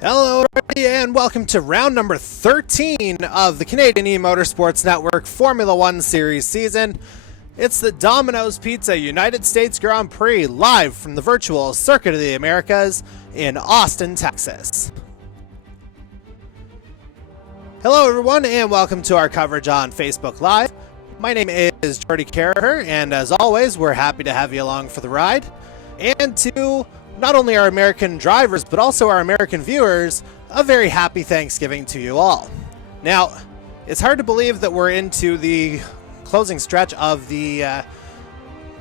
Hello everybody and welcome to round number 13 of the Canadian E-Motorsports Network Formula 1 Series season. It's the Domino's Pizza United States Grand Prix live from the virtual Circuit of the Americas in Austin, Texas. Hello everyone and welcome to our coverage on Facebook Live. My name is Jordy Carraher and as always we're happy to have you along for the ride. And to not only our American drivers, but also our American viewers, a very happy Thanksgiving to you all. Now, it's hard to believe that we're into the closing stretch of the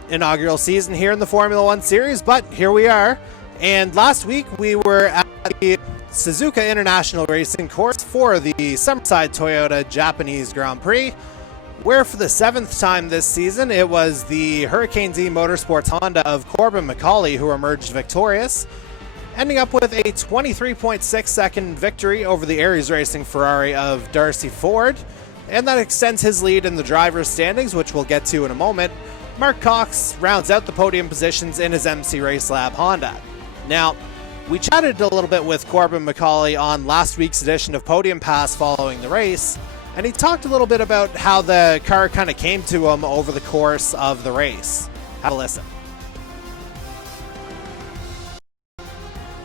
inaugural season here in the Formula 1 Series, but here we are. And last week we were at the Suzuka International Racing Course for the Summerside Toyota Japanese Grand Prix, where for the 7th time this season, it was the Hurricanes E-Motorsports Honda of Corbin McCauley who emerged victorious, ending up with a 23.6 second victory over the Aries Racing Ferrari of Darcy Ford, and that extends his lead in the driver's standings, which we'll get to in a moment. Mark Cox rounds out the podium positions in his MC Race Lab Honda. Now, we chatted a little bit with Corbin McCauley on last week's edition of Podium Pass following the race, and he talked a little bit about how the car kind of came to him over the course of the race. Have a listen.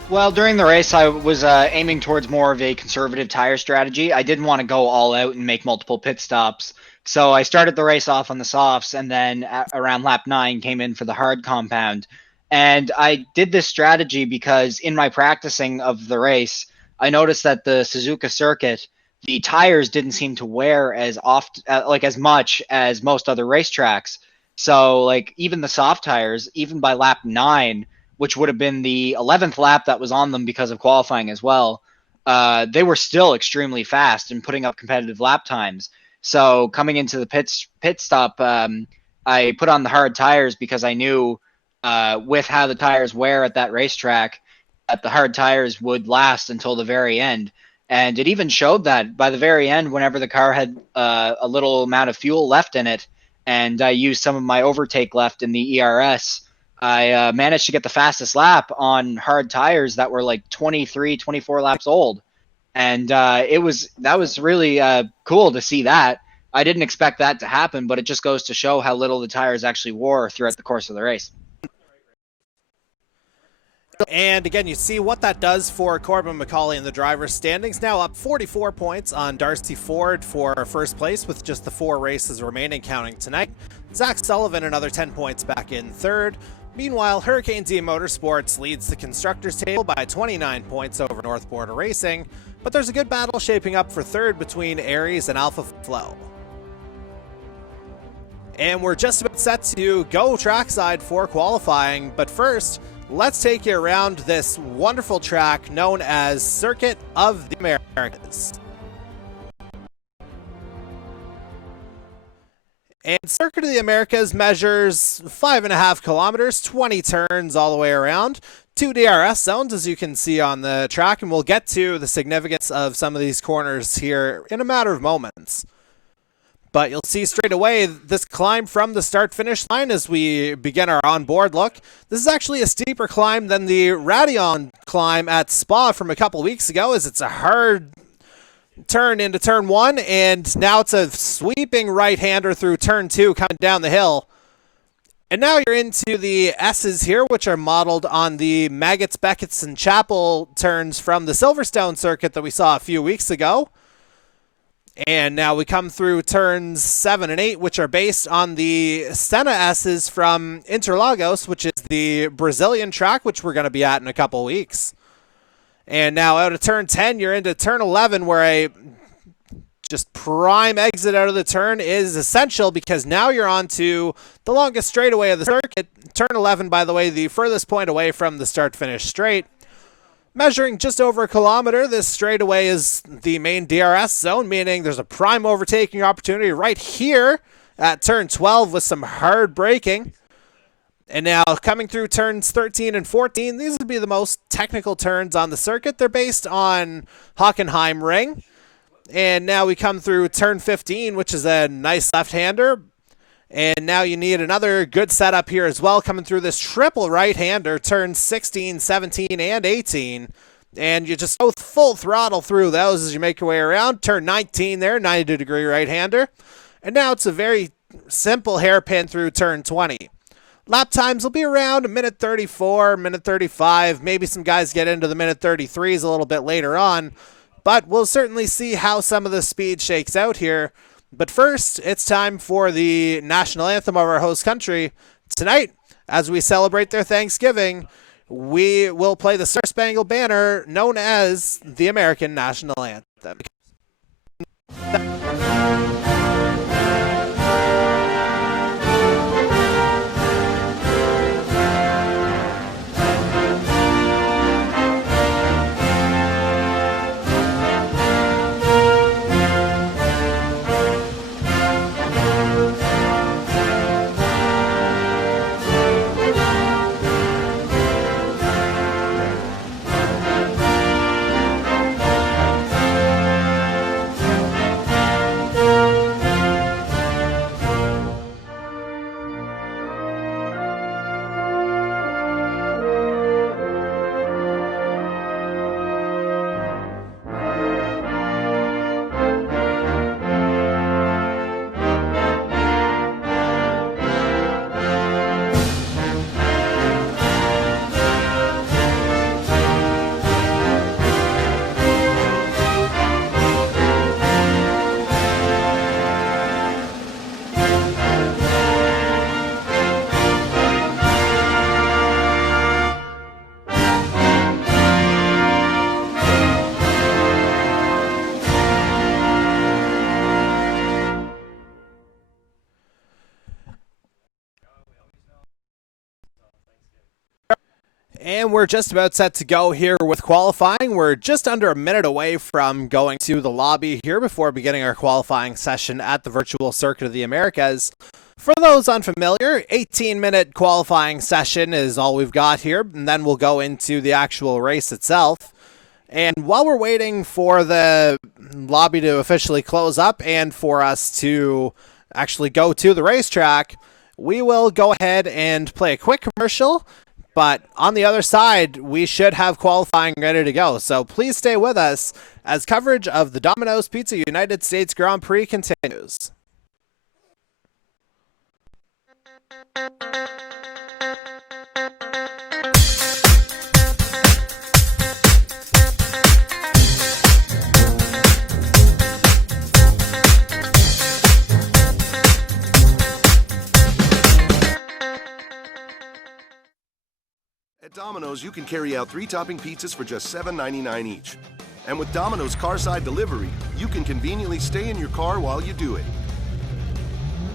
Well, during the race, I was aiming towards more of a conservative tire strategy. I didn't want to go all out and make multiple pit stops. So I started the race off on the softs and then around lap 9 came in for the hard compound. And I did this strategy because in my practicing of the race, I noticed that the Suzuka circuit, the tires didn't seem to wear as often, as much as most other racetracks. So, like, even the soft tires, even by lap 9, which would have been the 11th lap that was on them because of qualifying as well, they were still extremely fast and putting up competitive lap times. So, coming into the pit stop, I put on the hard tires because I knew with how the tires wear at that racetrack, that the hard tires would last until the very end. And it even showed that by the very end, whenever the car had a little amount of fuel left in it, and I used some of my overtake left in the ERS, I managed to get the fastest lap on hard tires that were like 23, 24 laps old. And that was really cool to see that. I didn't expect that to happen, but it just goes to show how little the tires actually wore throughout the course of the race. And again, you see what that does for Corbin McCauley in the driver's standings. Now up 44 points on Darcy Ford for first place with just the 4 races remaining counting tonight. Zach Sullivan another 10 points back in third. Meanwhile, Hurricanes E-Motorsports leads the constructors table by 29 points over North Border Racing, but there's a good battle shaping up for third between Aries and Alpha Flow. And we're just about set to go trackside for qualifying, but first, let's take you around this wonderful track known as Circuit of the Americas. And Circuit of the Americas measures 5.5 kilometers, 20 turns all the way around, 2 DRS zones as you can see on the track, and we'll get to the significance of some of these corners here in a matter of moments. But you'll see straight away this climb from the start-finish line as we begin our onboard look. This is actually a steeper climb than the Radeon climb at Spa from a couple weeks ago, as it's a hard turn into turn 1, and now it's a sweeping right-hander through turn 2 coming down the hill. And now you're into the S's here, which are modeled on the Maggots, Beckett's, and Chapel turns from the Silverstone circuit that we saw a few weeks ago. And now we come through turns 7 and 8, which are based on the Senna S's from Interlagos, which is the Brazilian track, which we're going to be at in a couple weeks. And now out of turn 10, you're into turn 11, where a just prime exit out of the turn is essential, because now you're on to the longest straightaway of the circuit. Turn 11, by the way, the furthest point away from the start-finish straight. Measuring just over a kilometer, this straightaway is the main DRS zone, meaning there's a prime overtaking opportunity right here at turn 12 with some hard braking. And now coming through turns 13 and 14, these would be the most technical turns on the circuit. They're based on Hockenheim Ring. And now we come through turn 15, which is a nice left-hander. And now you need another good setup here as well, coming through this triple right-hander, turns 16, 17, and 18. And you just go full throttle through those as you make your way around. Turn 19 there, 90-degree right-hander. And now it's a very simple hairpin through turn 20. Lap times will be around a minute 34, minute 35. Maybe some guys get into the minute 33s a little bit later on. But we'll certainly see how some of the speed shakes out here. But first, it's time for the national anthem of our host country. Tonight, as we celebrate their Thanksgiving, we will play the Star-Spangled Banner, known as the American national anthem. And we're just about set to go here with qualifying. We're just under a minute away from going to the lobby here before beginning our qualifying session at the virtual Circuit of the Americas. For those unfamiliar, 18-minute qualifying session is all we've got here, and then we'll go into the actual race itself. And while we're waiting for the lobby to officially close up and for us to actually go to the racetrack, we will go ahead and play a quick commercial. But on the other side, we should have qualifying ready to go. So please stay with us as coverage of the Domino's Pizza United States Grand Prix continues. At Domino's, you can carry out 3 topping pizzas for just $7.99 each. And with Domino's Carside Delivery, you can conveniently stay in your car while you do it.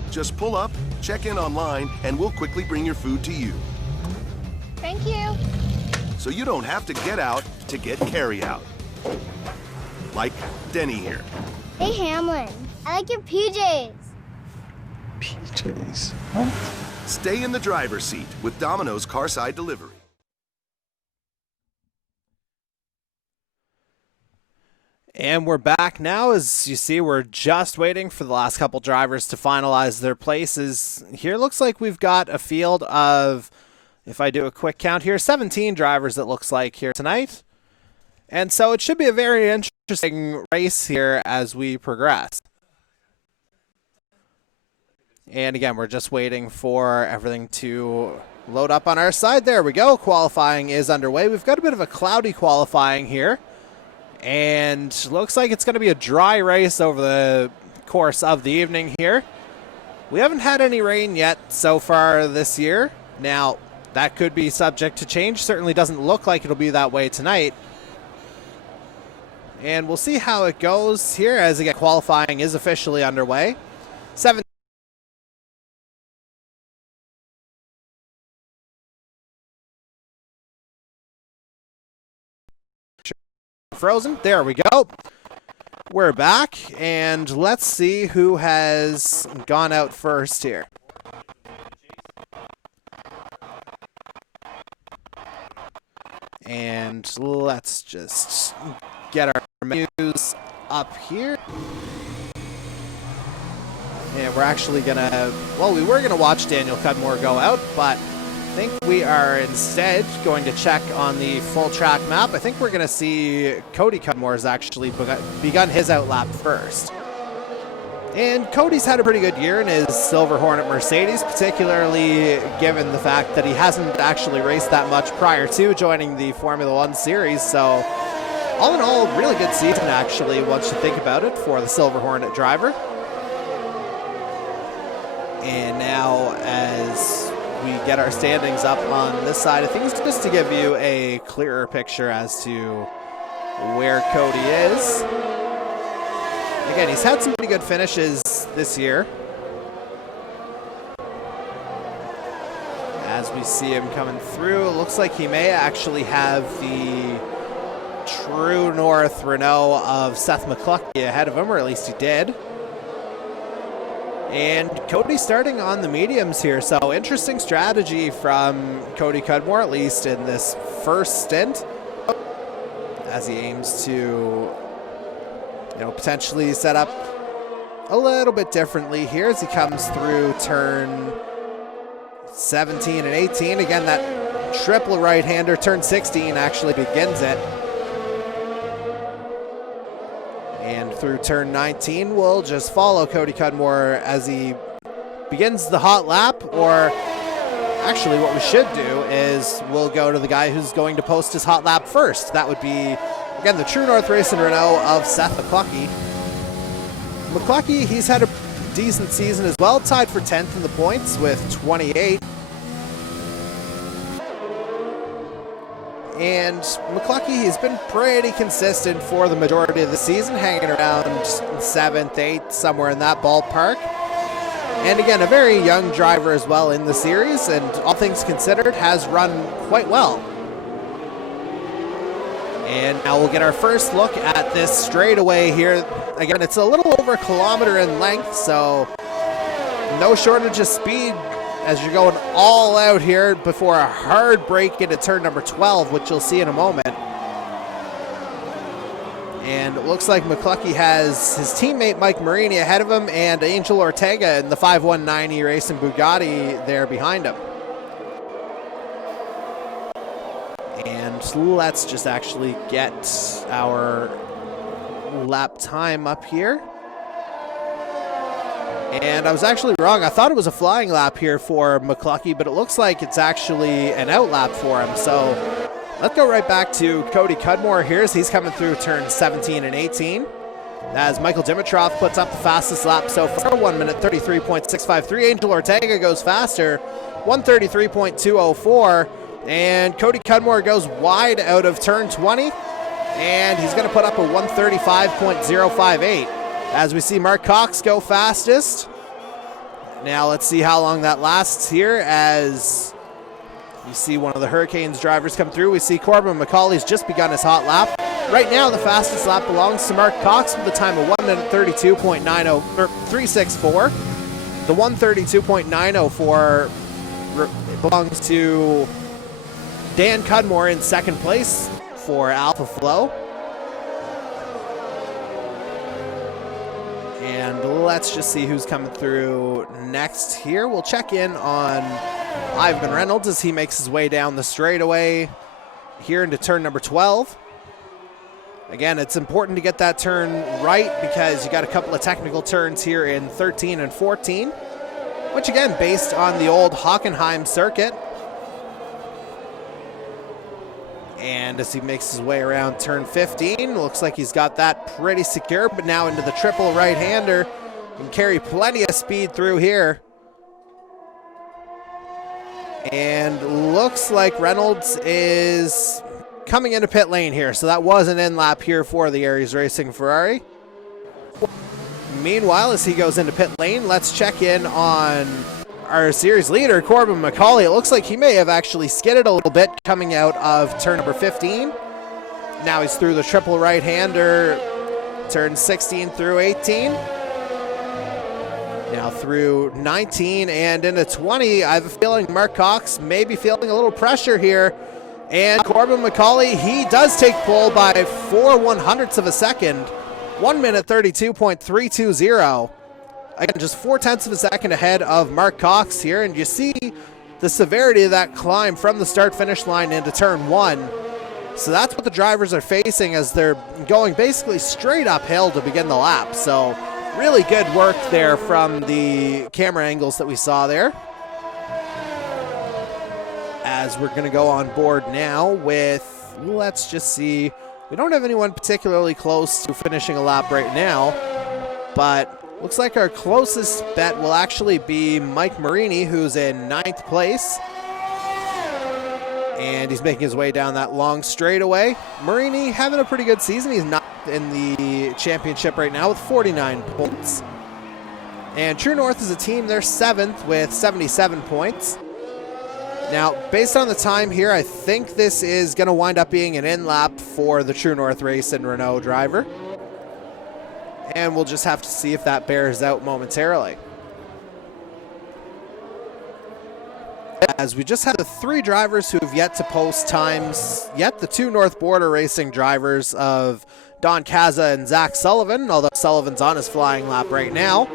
Just pull up, check in online, and we'll quickly bring your food to you. Thank you. So you don't have to get out to get carry-out. Like Denny here. Hey, Hamlin. I like your PJs. PJs? What? Stay in the driver's seat with Domino's Carside Delivery. And we're back now. As you see, we're just waiting for the last couple drivers to finalize their places. Here looks like we've got a field of, if I do a quick count here, 17 drivers it looks like here tonight. And so it should be a very interesting race here as we progress. And again, we're just waiting for everything to load up on our side. There we go. Qualifying is underway. We've got a bit of a cloudy qualifying here. And looks like it's going to be a dry race over the course of the evening here. We haven't had any rain yet so far this year. Now, that could be subject to change. Certainly doesn't look like it'll be that way tonight. And we'll see how it goes here as again qualifying is officially underway. 7 frozen. There we go. We're back, and let's see who has gone out first here. And let's just get our menus up here. And we're actually gonna, well, we were gonna watch Daniel Cudmore go out, but I think we are instead going to check on the full track map. I think we're going to see Cody Cudmore has actually begun his outlap first. And Cody's had a pretty good year in his Silver Hornet Mercedes, particularly given the fact that he hasn't actually raced that much prior to joining the Formula One series. So all in all, really good season actually, once you think about it, for the Silver Hornet driver. And now as we get our standings up on this side of things, just to give you a clearer picture as to where Cody is. Again, he's had some pretty good finishes this year. As we see him coming through, it looks like he may actually have the True North Renault of Seth McCluskey ahead of him, or at least he did. And Cody starting on the mediums here, so interesting strategy from Cody Cudmore, at least in this first stint, as he aims to, potentially set up a little bit differently here as he comes through turn 17 and 18. Again, that triple right-hander, turn 16 actually begins it. And through turn 19, we'll just follow Cody Cudmore as he begins the hot lap, or actually what we should do is we'll go to the guy who's going to post his hot lap first. That would be, again, the True North Racing Renault of Seth McCluskey. McCluskey, he's had a decent season as well, tied for 10th in the points with 28. And McCluskey has been pretty consistent for the majority of the season, hanging around 7th, 8th, somewhere in that ballpark. And again, a very young driver as well in the series, and all things considered, has run quite well. And now we'll get our first look at this straightaway here. Again, it's a little over a kilometer in length, so no shortage of speed as you're going all out here before a hard break into turn number 12, which you'll see in a moment. And it looks like McCluskey has his teammate Mike Marini ahead of him and Angel Ortega in the 5190 Racing Bugatti there behind him. And let's just actually get our lap time up here. And I was actually wrong. I thought it was a flying lap here for McCluskey, but it looks like it's actually an out lap for him. So let's go right back to Cody Cudmore here as he's coming through turn 17 and 18. As Michael Dimitrov puts up the fastest lap so far, 1 minute 33.653. Angel Ortega goes faster, 133.204. And Cody Cudmore goes wide out of turn 20, and he's going to put up a 135.058. As we see Mark Cox go fastest. Now let's see how long that lasts here as you see one of the Hurricanes drivers come through. We see Corbin McCauley's just begun his hot lap. Right now the fastest lap belongs to Mark Cox with a time of 1 minute 364. The 132.904 belongs to Dan Cudmore in second place for Alpha Flow. And let's just see who's coming through next here. We'll check in on Ivan Reynolds as he makes his way down the straightaway here into turn number 12. Again, it's important to get that turn right because you got a couple of technical turns here in 13 and 14, which again, based on the old Hockenheim circuit. And as he makes his way around turn 15, looks like he's got that pretty secure, but now into the triple right-hander. Can carry plenty of speed through here. And looks like Reynolds is coming into pit lane here, so that was an in lap here for the Aries Racing Ferrari. Meanwhile, as he goes into pit lane, let's check in on our series leader, Corbin McCauley. It looks like he may have actually skidded a little bit coming out of turn number 15. Now he's through the triple right-hander, turn 16 through 18. Now through 19 and into 20. I have a feeling Mark Cox may be feeling a little pressure here. And Corbin McCauley, he does take pole by 4/100ths of a second. 1 minute 32.320. Again, just 0.4 of a second ahead of Mark Cox here. And you see the severity of that climb from the start-finish line into turn 1. So that's what the drivers are facing as they're going basically straight uphill to begin the lap. So really good work there from the camera angles that we saw there. As we're going to go on board now with, let's just see, we don't have anyone particularly close to finishing a lap right now, but looks like our closest bet will actually be Mike Marini, who's in 9th place. And he's making his way down that long straightaway. Marini having a pretty good season. He's not in the championship right now with 49 points. And True North is a team, they're 7th with 77 points. Now, based on the time here, I think this is going to wind up being an in-lap for the True North Race and Renault driver. And we'll just have to see if that bears out momentarily. As we just had the 3 drivers who have yet to post times yet, the 2 North Border Racing drivers of Don Kaza and Zach Sullivan, although Sullivan's on his flying lap right now.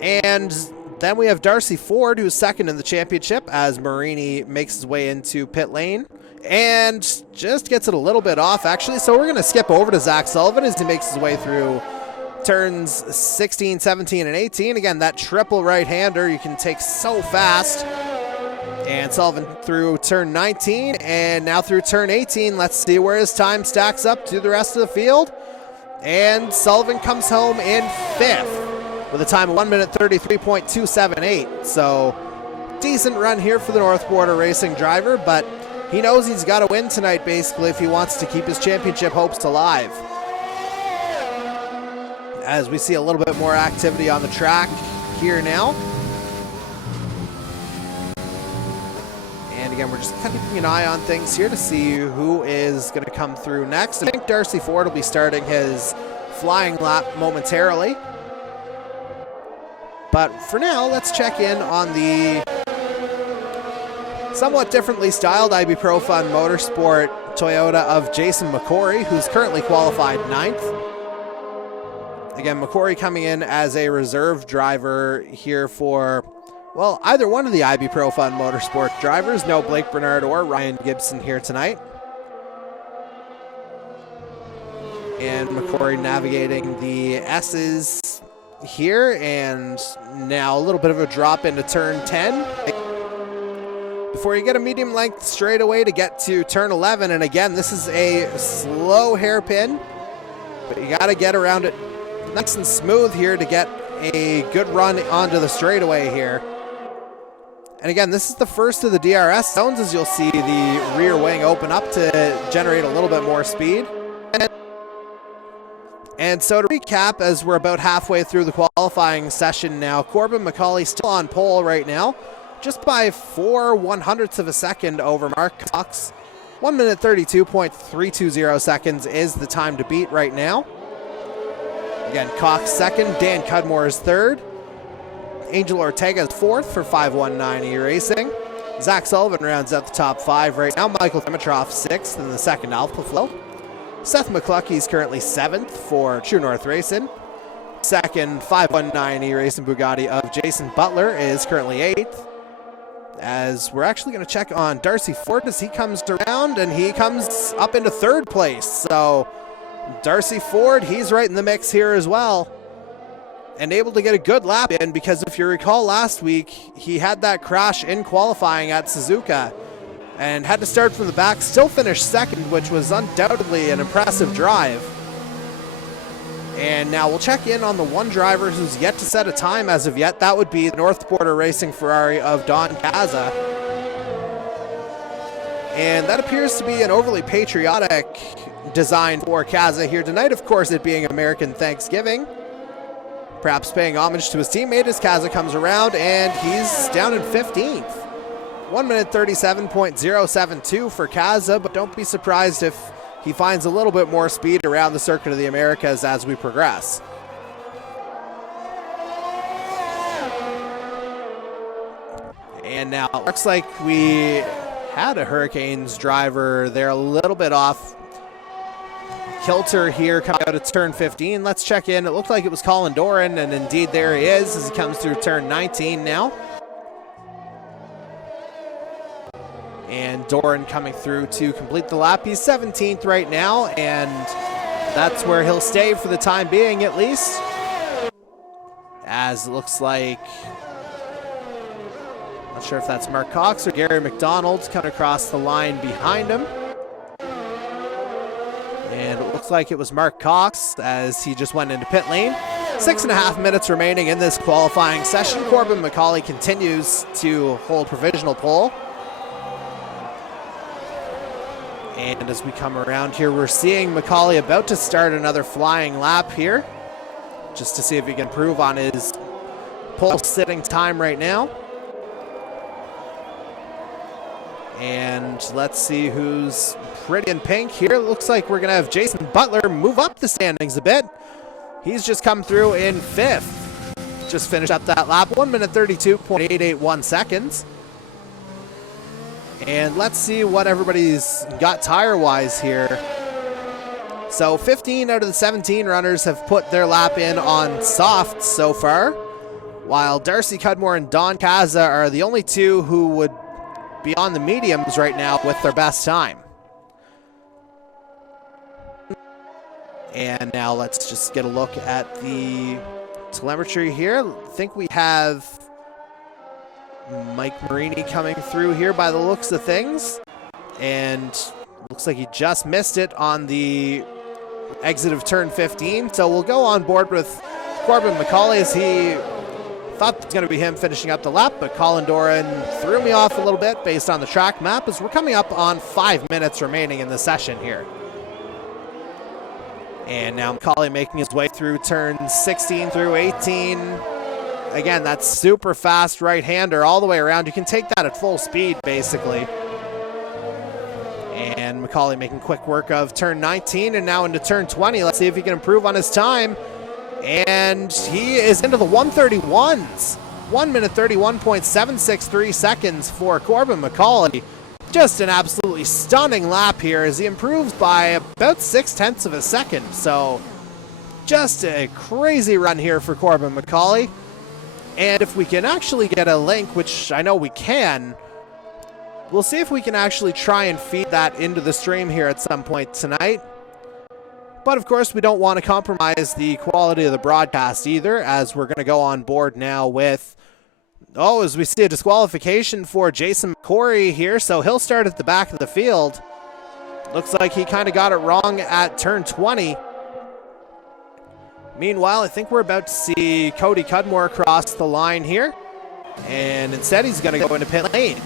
And then we have Darcy Ford, who's 2nd in the championship as Marini makes his way into pit lane and just gets it a little bit off, actually. So we're going to skip over to Zach Sullivan as he makes his way through turns 16, 17, and 18. Again, that triple right-hander you can take so fast. And Sullivan through turn 19 and now through turn 18. Let's see where his time stacks up to the rest of the field. And Sullivan comes home in 5th with a time of 1 minute 33.278. So decent run here for the North Border Racing driver, but he knows he's got to win tonight basically if he wants to keep his championship hopes alive. As we see a little bit more activity on the track here now. And again, we're just kind of keeping an eye on things here to see who is going to come through next. I think Darcy Ford will be starting his flying lap momentarily. But for now, let's check in on the somewhat differently styled Ibuprofen Motorsport Toyota of Jason McCory, who's currently qualified 9th. Again, McCory coming in as a reserve driver here for, well, either one of the Ibuprofen Motorsport drivers. No Blake Bernard or Ryan Gibson here tonight. And McCory navigating the S's here, and now a little bit of a drop into turn 10. Before you get a medium length straightaway to get to turn 11, and again, this is a slow hairpin, but you got to get around it nice and smooth here to get a good run onto the straightaway here. And again, this is the first of the DRS zones, as you'll see the rear wing open up to generate a little bit more speed. And so to recap, as we're about halfway through the qualifying session now, Corbin McCauley still on pole right now, just by 4/100ths of a second over Mark Cox. 1 minute 32.320 seconds is the time to beat right now. Again, Cox 2nd, Dan Cudmore is 3rd. Angel Ortega is 4th for 519 E-Racing. Zach Sullivan rounds out the top 5 right now. Michael Dimitrov 6th in the 2nd Alpha Flow. Seth McCluckey is currently 7th for True North Racing. second. 519 E-Racing Bugatti of Jason Butler is currently 8th. As we're actually going to check on Darcy Ford as he comes around, and he comes up into 3rd place. So Darcy Ford, he's right in the mix here as well, and able to get a good lap in, because if you recall last week, he had that crash in qualifying at Suzuka and had to start from the back, still finished 2nd, which was undoubtedly an impressive drive. And now we'll check in on the one driver who's yet to set a time as of yet. That would be the North Quarter Racing Ferrari of Don Caza. And that appears to be an overly patriotic design for Caza here tonight. Of course, it being American Thanksgiving. Perhaps paying homage to his teammate as Caza comes around, and he's down in 15th. 1 minute 37.072 for Caza, but don't be surprised if he finds a little bit more speed around the Circuit of the Americas as we progress. And now it looks like we had a Hurricanes driver there, a little bit off kilter here coming out of turn 15. Let's check in. It looked like it was Colin Doran, and indeed there he is as he comes through turn 19 now. And Doran coming through to complete the lap. He's 17th right now, and that's where he'll stay for the time being at least. As it looks like, not sure if that's Mark Cox or Gary McDonald coming across the line behind him. And it looks like it was Mark Cox as he just went into pit lane. 6.5 minutes remaining in this qualifying session. Corbin McCauley continues to hold provisional pole. And as we come around here, we're seeing McCauley about to start another flying lap here, just to see if he can improve on his pole sitting time right now. And let's see who's pretty in pink here. It looks like we're going to have Jason Butler move up the standings a bit. He's just come through in 5th. Just finished up that lap, 1 minute 32.881 seconds. And let's see what everybody's got tire-wise here. So 15 out of the 17 runners have put their lap in on softs so far, while Darcy Cudmore and Don Caza are the only two who would be on the mediums right now with their best time. And now let's just get a look at the telemetry here. I think we have Mike Marini coming through here by the looks of things, and looks like he just missed it on the exit of turn 15. So we'll go on board with Corbin McCauley as he thought it was going to be him finishing up the lap, but Colin Doran threw me off a little bit based on the track map as we're coming up on 5 minutes remaining in the session here. And now McCauley making his way through turns 16 through 18. Again, that's super fast right-hander all the way around. You can take that at full speed, basically. And McCauley making quick work of turn 19 and now into turn 20. Let's see if he can improve on his time. And he is into the 131s. 1 minute 31.763 seconds for Corbin McCauley. Just an absolutely stunning lap here as he improves by about 0.6 of a second. So just a crazy run here for Corbin McCauley. And if we can actually get a link, which I know we can, we'll see if we can actually try and feed that into the stream here at some point tonight. But of course, we don't want to compromise the quality of the broadcast either, as we're going to go on board now with, as we see a disqualification for Jason McCory here, so he'll start at the back of the field. Looks like he kind of got it wrong at turn 20. Meanwhile, I think we're about to see Cody Cudmore cross the line here, and instead he's going to go into pit lane.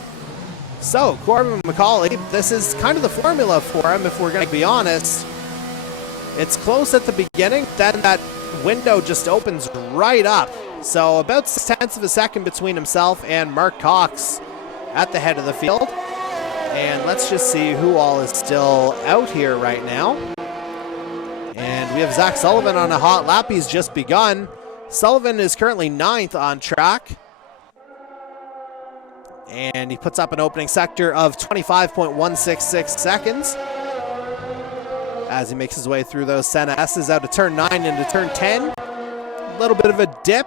So, Corbin McCauley, this is kind of the formula for him, if we're going to be honest. It's close at the beginning, then that window just opens right up. So, about 0.6 of a second between himself and Mark Cox at the head of the field. And let's just see who all is still out here right now. And we have Zach Sullivan on a hot lap. He's just begun. Sullivan is currently 9th on track. And he puts up an opening sector of 25.166 seconds as he makes his way through those Senna S's out of turn 9 into turn 10. little bit of a dip.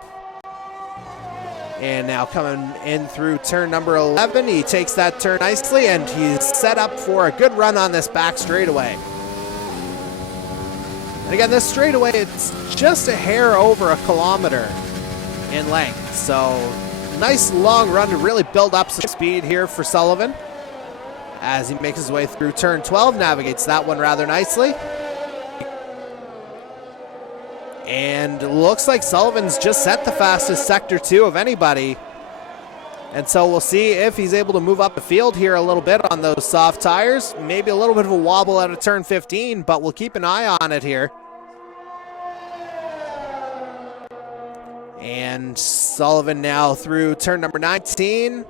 And now coming in through turn number 11, he takes that turn nicely, and he's set up for a good run on this back straightaway. And again, this straightaway, it's just a hair over a kilometer in length. So nice long run to really build up some speed here for Sullivan as he makes his way through turn 12, navigates that one rather nicely. And looks like Sullivan's just set the fastest sector 2 of anybody. And so we'll see if he's able to move up the field here a little bit on those soft tires. Maybe a little bit of a wobble out of turn 15, but we'll keep an eye on it here. And Sullivan now through turn number 19.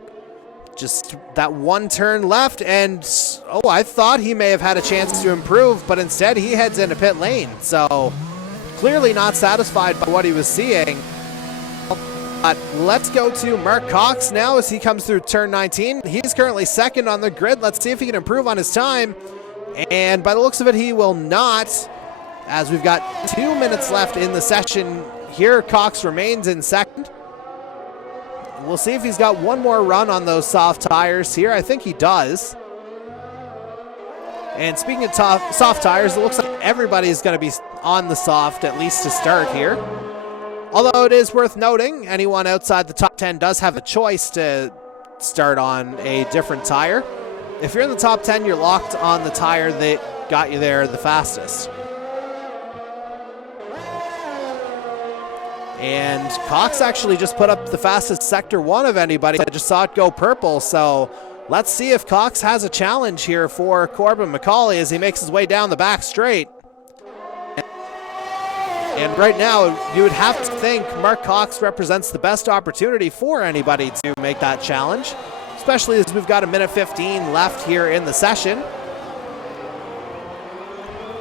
Just that one turn left, and oh, I thought he may have had a chance to improve, but instead he heads into pit lane. So clearly not satisfied by what he was seeing. But let's go to Mark Cox now as he comes through turn 19. He's currently second on the grid. Let's see if he can improve on his time. And by the looks of it, he will not, as we've got 2 minutes left in the session. Here, Cox remains in second. We'll see if he's got one more run on those soft tires here. I think he does. And speaking of soft tires, it looks like everybody's going to be on the soft, at least to start here. Although it is worth noting, anyone outside the top 10 does have a choice to start on a different tire. If you're in the top 10, you're locked on the tire that got you there the fastest. And Cox actually just put up the fastest sector 1 of anybody. I just saw it go purple, so let's see if Cox has a challenge here for Corbin McCauley as he makes his way down the back straight. And right now, you would have to think Mark Cox represents the best opportunity for anybody to make that challenge, especially as we've got a minute 15 left here in the session.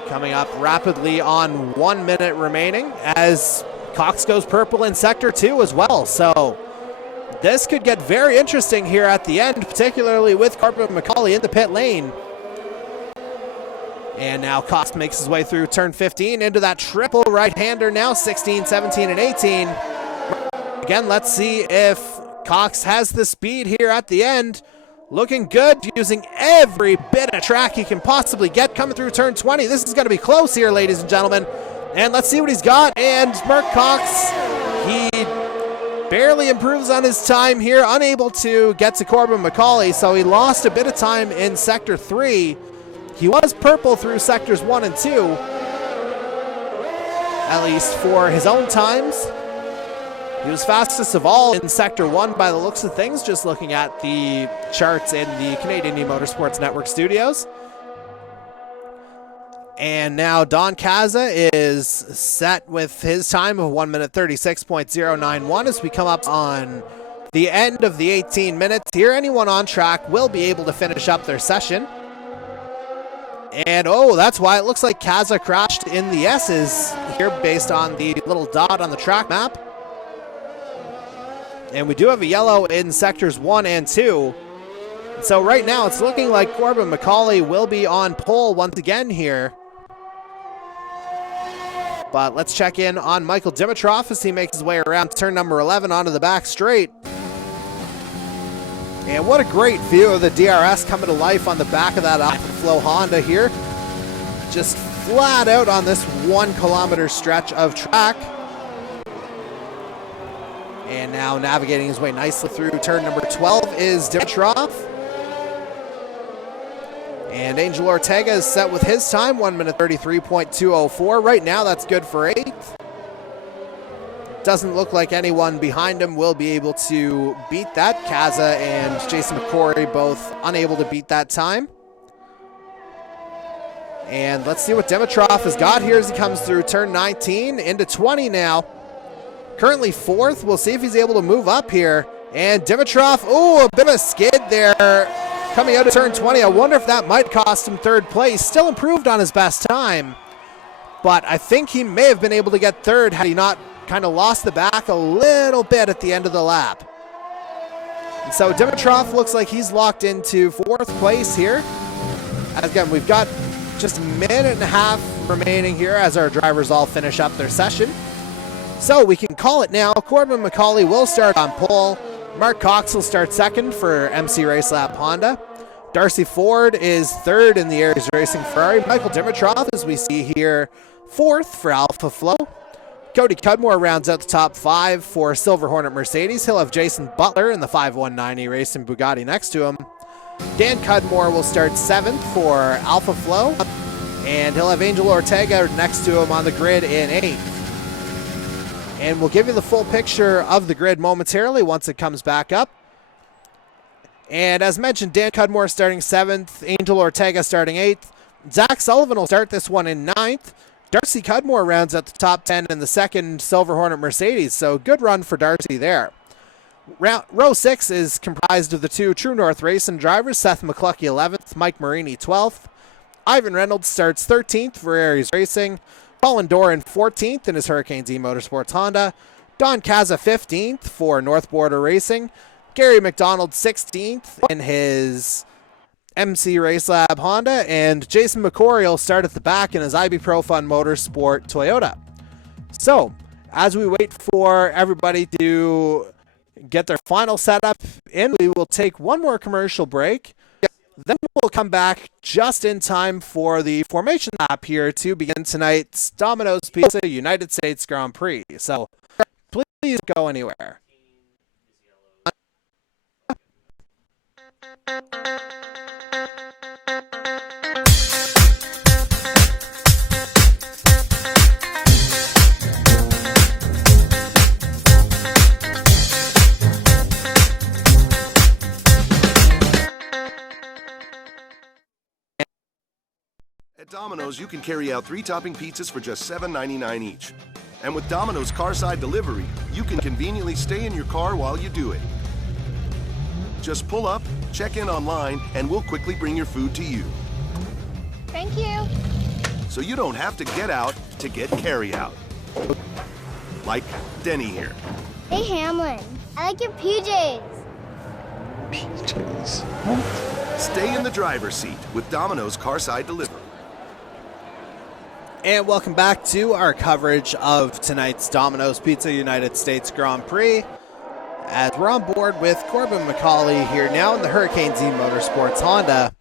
Coming up rapidly on 1 minute remaining as Cox goes purple in sector 2 as well. So this could get very interesting here at the end, particularly with Corbin McCauley in the pit lane. And now Cox makes his way through turn 15 into that triple right-hander now, 16, 17, and 18. Again, let's see if Cox has the speed here at the end. Looking good, using every bit of track he can possibly get coming through turn 20. This is going to be close here, ladies and gentlemen. And let's see what he's got. And Mark Cox, he barely improves on his time here, unable to get to Corbin McCauley, so he lost a bit of time in sector 3. He was purple through sectors 1 and 2, at least for his own times. He was fastest of all in sector 1 by the looks of things, just looking at the charts in the Canadian E-Motorsports Network studios. And now Don Caza is set with his time of 1 minute 36.091 as we come up on the end of the 18 minutes here. Anyone on track will be able to finish up their session. And oh, that's why it looks like Caza crashed in the S's here based on the little dot on the track map. And we do have a yellow in sectors 1 and 2. So right now it's looking like Corbin McCauley will be on pole once again here. But let's check in on Michael Dimitrov as he makes his way around turn number 11 onto the back straight. And what a great view of the DRS coming to life on the back of that Alpha Flow Honda here. Just flat out on this 1 kilometer stretch of track. And now navigating his way nicely through turn number 12 is Dimitrov. And Angel Ortega is set with his time, 1 minute 33.204. Right now, that's good for 8th. Doesn't look like anyone behind him will be able to beat that. Caza and Jason McCory both unable to beat that time. And let's see what Dimitrov has got here as he comes through turn 19 into 20 now. Currently 4th. We'll see if he's able to move up here. And Dimitrov, oh, a bit of a skid there. Coming out of turn 20, I wonder if that might cost him 3rd place. Still improved on his best time, but I think he may have been able to get 3rd had he not kind of lost the back a little bit at the end of the lap. And so Dimitrov looks like he's locked into 4th place here. Again, we've got just a minute and a half remaining here as our drivers all finish up their session. So we can call it now. Corbin McCauley will start on pole. Mark Cox will start second for MC Race Lab Honda. Darcy Ford is third in the Aries Racing Ferrari. Michael Dimitrov, as we see here, fourth for Alpha Flow. Cody Cudmore rounds out the top 5 for Silver Hornet Mercedes. He'll have Jason Butler in the 519E racing Bugatti next to him. Dan Cudmore will start 7th for Alpha Flow, and he'll have Angel Ortega next to him on the grid in 8th. And we'll give you the full picture of the grid momentarily once it comes back up. And as mentioned, Dan Cudmore starting 7th, Angel Ortega starting 8th. Zach Sullivan will start this one in 9th. Darcy Cudmore rounds out the top 10 in the second Silver Hornet Mercedes, so good run for Darcy there. Row 6 is comprised of the 2 True North Racing drivers, Seth McCluckey 11th, Mike Marini 12th. Ivan Reynolds starts 13th for Aries Racing. Colin Doran 14th in his Hurricanes E-Motorsports Honda. Don Caza 15th for North Border Racing. Gary McDonald 16th in his MC Race Lab Honda, and Jason McCory will start at the back in his IB Pro Fun Motorsport Toyota. So, as we wait for everybody to get their final setup in, we will take one more commercial break. Then we'll come back just in time for the formation lap here to begin tonight's Domino's Pizza United States Grand Prix. So, please go anywhere. At Domino's, you can carry out 3 topping pizzas for just $7.99 each. And with Domino's Carside Delivery, you can conveniently stay in your car while you do it. Just pull up, check in online, and we'll quickly bring your food to you. Thank you. So you don't have to get out to get carry out. Like Denny here. Hey, Hamlin. I like your PJs. Stay in the driver's seat with Domino's Carside Delivery. And welcome back to our coverage of tonight's Domino's Pizza United States Grand Prix, as we're on board with Corbin McCauley here now in the Hurricanes E-Motorsports Honda.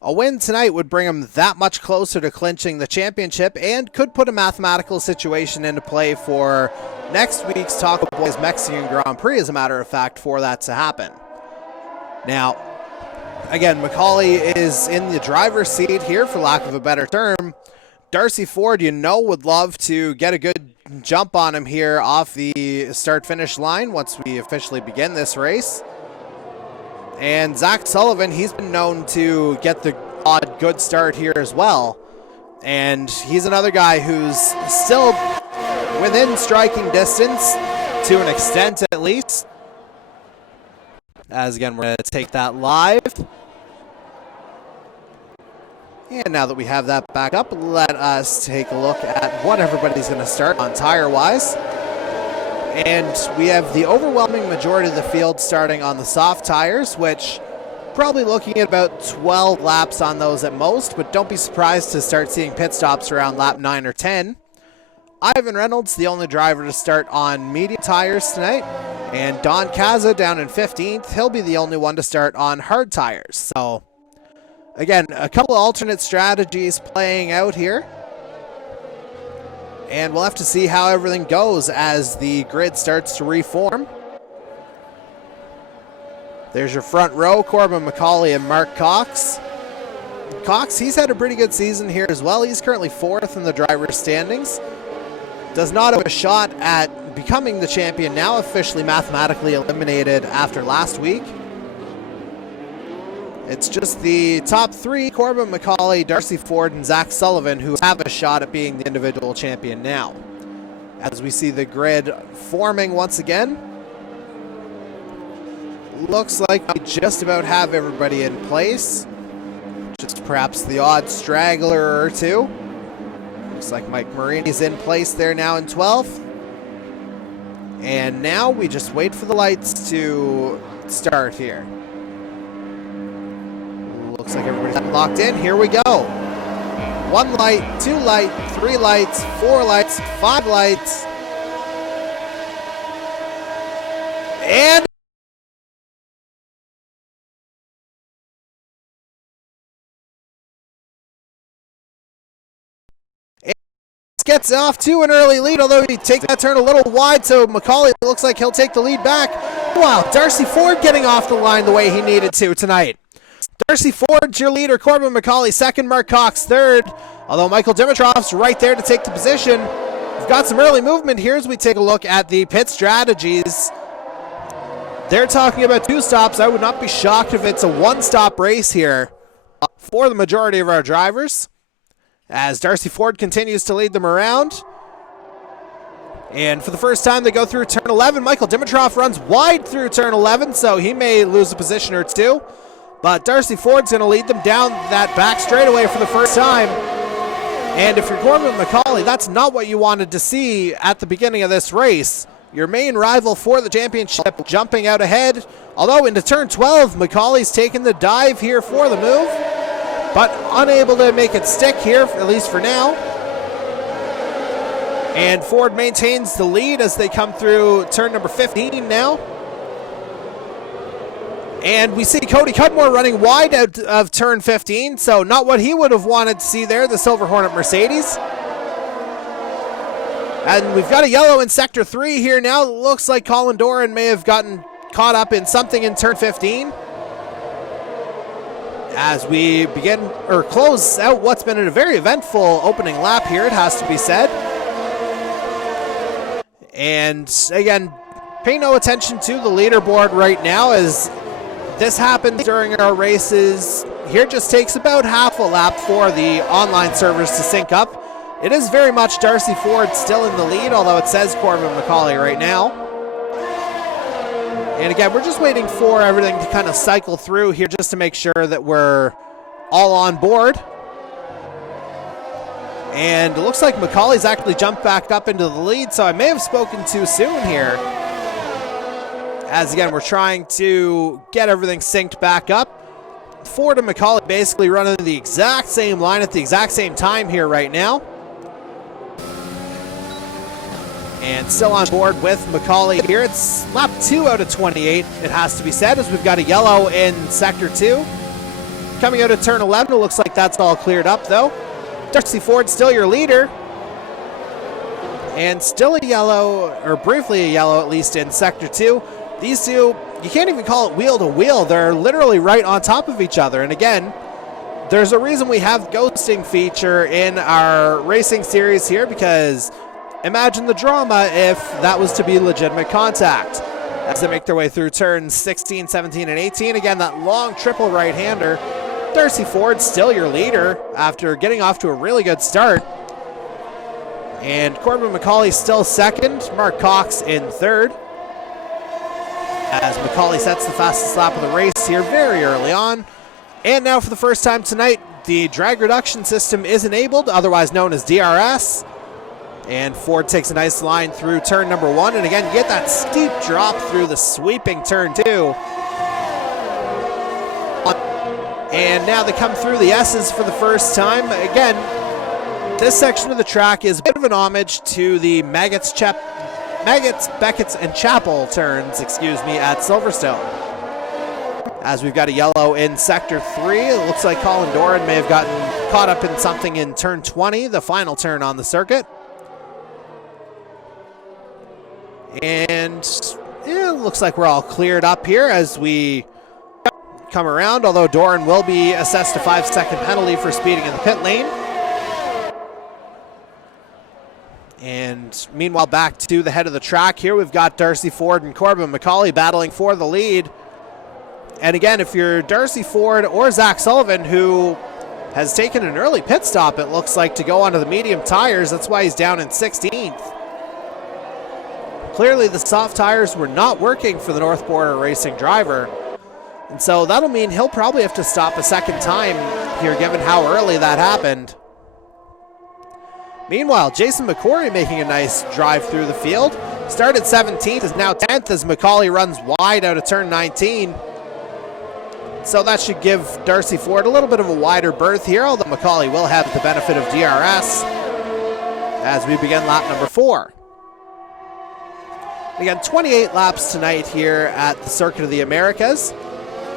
A win tonight would bring him that much closer to clinching the championship and could put a mathematical situation into play for next week's Taco Boys Mexican Grand Prix, as a matter of fact, for that to happen. Now, again, McCauley is in the driver's seat here, for lack of a better term. Darcy Ford, would love to get a good jump on him here off the start-finish line once we officially begin this race. And Zach Sullivan, he's been known to get the odd good start here as well. And he's another guy who's still within striking distance, to an extent at least. As again, we're going to take that live. And now that we have that back up, let us take a look at what everybody's going to start on tire-wise. And we have the overwhelming majority of the field starting on the soft tires, which probably looking at about 12 laps on those at most, but don't be surprised to start seeing pit stops around lap 9 or 10. Ivan Reynolds, the only driver to start on medium tires tonight. And Don Caza down in 15th. He'll be the only one to start on hard tires. So, again, a couple of alternate strategies playing out here. And we'll have to see how everything goes as the grid starts to reform. There's your front row, Corbin McCauley and Mark Cox. Cox, he's had a pretty good season here as well. He's currently 4th in the driver's standings. Does not have a shot at becoming the champion, now officially mathematically eliminated after last week. It's just the top 3, Corbin McCauley, Darcy Ford, and Zach Sullivan, who have a shot at being the individual champion now. As we see the grid forming once again. Looks like we just about have everybody in place. Just perhaps the odd straggler or two. Looks like Mike Marini's in place there now in 12th. And now we just wait for the lights to start here. Looks like everybody's locked in. Here we go. 1 light, 2 light, 3 lights, 4 lights, 5 lights. And gets off to an early lead, although he takes that turn a little wide, so McCauley looks like he'll take the lead back. Wow, Darcy Ford getting off the line the way he needed to tonight. Darcy Ford, your leader, Corbin McCauley second, Mark Cox third, although Michael Dimitrov's right there to take the position. We've got some early movement here as we take a look at the pit strategies. They're talking about 2 stops. I would not be shocked if it's a 1-stop race here for the majority of our drivers, as Darcy Ford continues to lead them around. And for the first time, they go through turn 11. Michael Dimitrov runs wide through turn 11, so he may lose a position or two. But Darcy Ford's going to lead them down that back straightaway for the first time. And if you're Corbin McCauley, that's not what you wanted to see at the beginning of this race. Your main rival for the championship jumping out ahead. Although into turn 12, McCauley's taken the dive here for the move, but unable to make it stick here, at least for now. And Ford maintains the lead as they come through turn number 15 now. And we see Cody Cudmore running wide out of turn 15, so not what he would have wanted to see there, the Silver Hornet Mercedes. And we've got a yellow in sector 3 here now. It looks like Colin Doran may have gotten caught up in something in turn 15. As we begin, or close out what's been a very eventful opening lap here, it has to be said. And again, pay no attention to the leaderboard right now, as this happens during our races. Here it just takes about half a lap for the online servers to sync up. It is very much Darcy Ford still in the lead, although it says Corbin McCauley right now. And again, we're just waiting for everything to kind of cycle through here just to make sure that we're all on board. And it looks like McCauley's actually jumped back up into the lead, so I may have spoken too soon here. As again, we're trying to get everything synced back up. Ford and McCauley basically running the exact same line at the exact same time here right now. And still on board with McCauley here. It's lap 2 out of 28, it has to be said, as we've got a yellow in sector 2. Coming out of turn 11, it looks like that's all cleared up though. Darcy Ford still your leader. And still a yellow, or briefly a yellow at least, in sector 2. These two, you can't even call it wheel to wheel. They're literally right on top of each other. And again, there's a reason we have ghosting feature in our racing series here, because imagine the drama if that was to be legitimate contact. As they make their way through turns 16, 17, and 18. Again, that long triple right-hander. Darcy Ford still your leader after getting off to a really good start. And Corbin McCauley still second. Mark Cox in third. As McCauley sets the fastest lap of the race here very early on. And now for the first time tonight, the drag reduction system is enabled, otherwise known as DRS. And Ford takes a nice line through turn number 1. And again, you get that steep drop through the sweeping turn 2. And now they come through the S's for the first time. Again, this section of the track is a bit of an homage to the Maggots, Beckett's, and Chapel turns, at Silverstone. As we've got a yellow in sector 3. It looks like Colin Doran may have gotten caught up in something in turn 20, the final turn on the circuit. And it looks like we're all cleared up here as we come around, although Doran will be assessed a 5-second penalty for speeding in the pit lane. And meanwhile, back to the head of the track here, we've got Darcy Ford and Corbin McCauley battling for the lead. And again, if you're Darcy Ford or Zach Sullivan, who has taken an early pit stop, it looks like, to go onto the medium tires, that's why he's down in 16th. Clearly the soft tires were not working for the North Border Racing driver. And so that'll mean he'll probably have to stop a second time here, given how early that happened. Meanwhile, Jason McCory making a nice drive through the field. Started 17th, is now 10th as McCauley runs wide out of turn 19. So that should give Darcy Ford a little bit of a wider berth here, although McCauley will have the benefit of DRS as we begin lap number 4. Again, 28 laps tonight here at the Circuit of the Americas.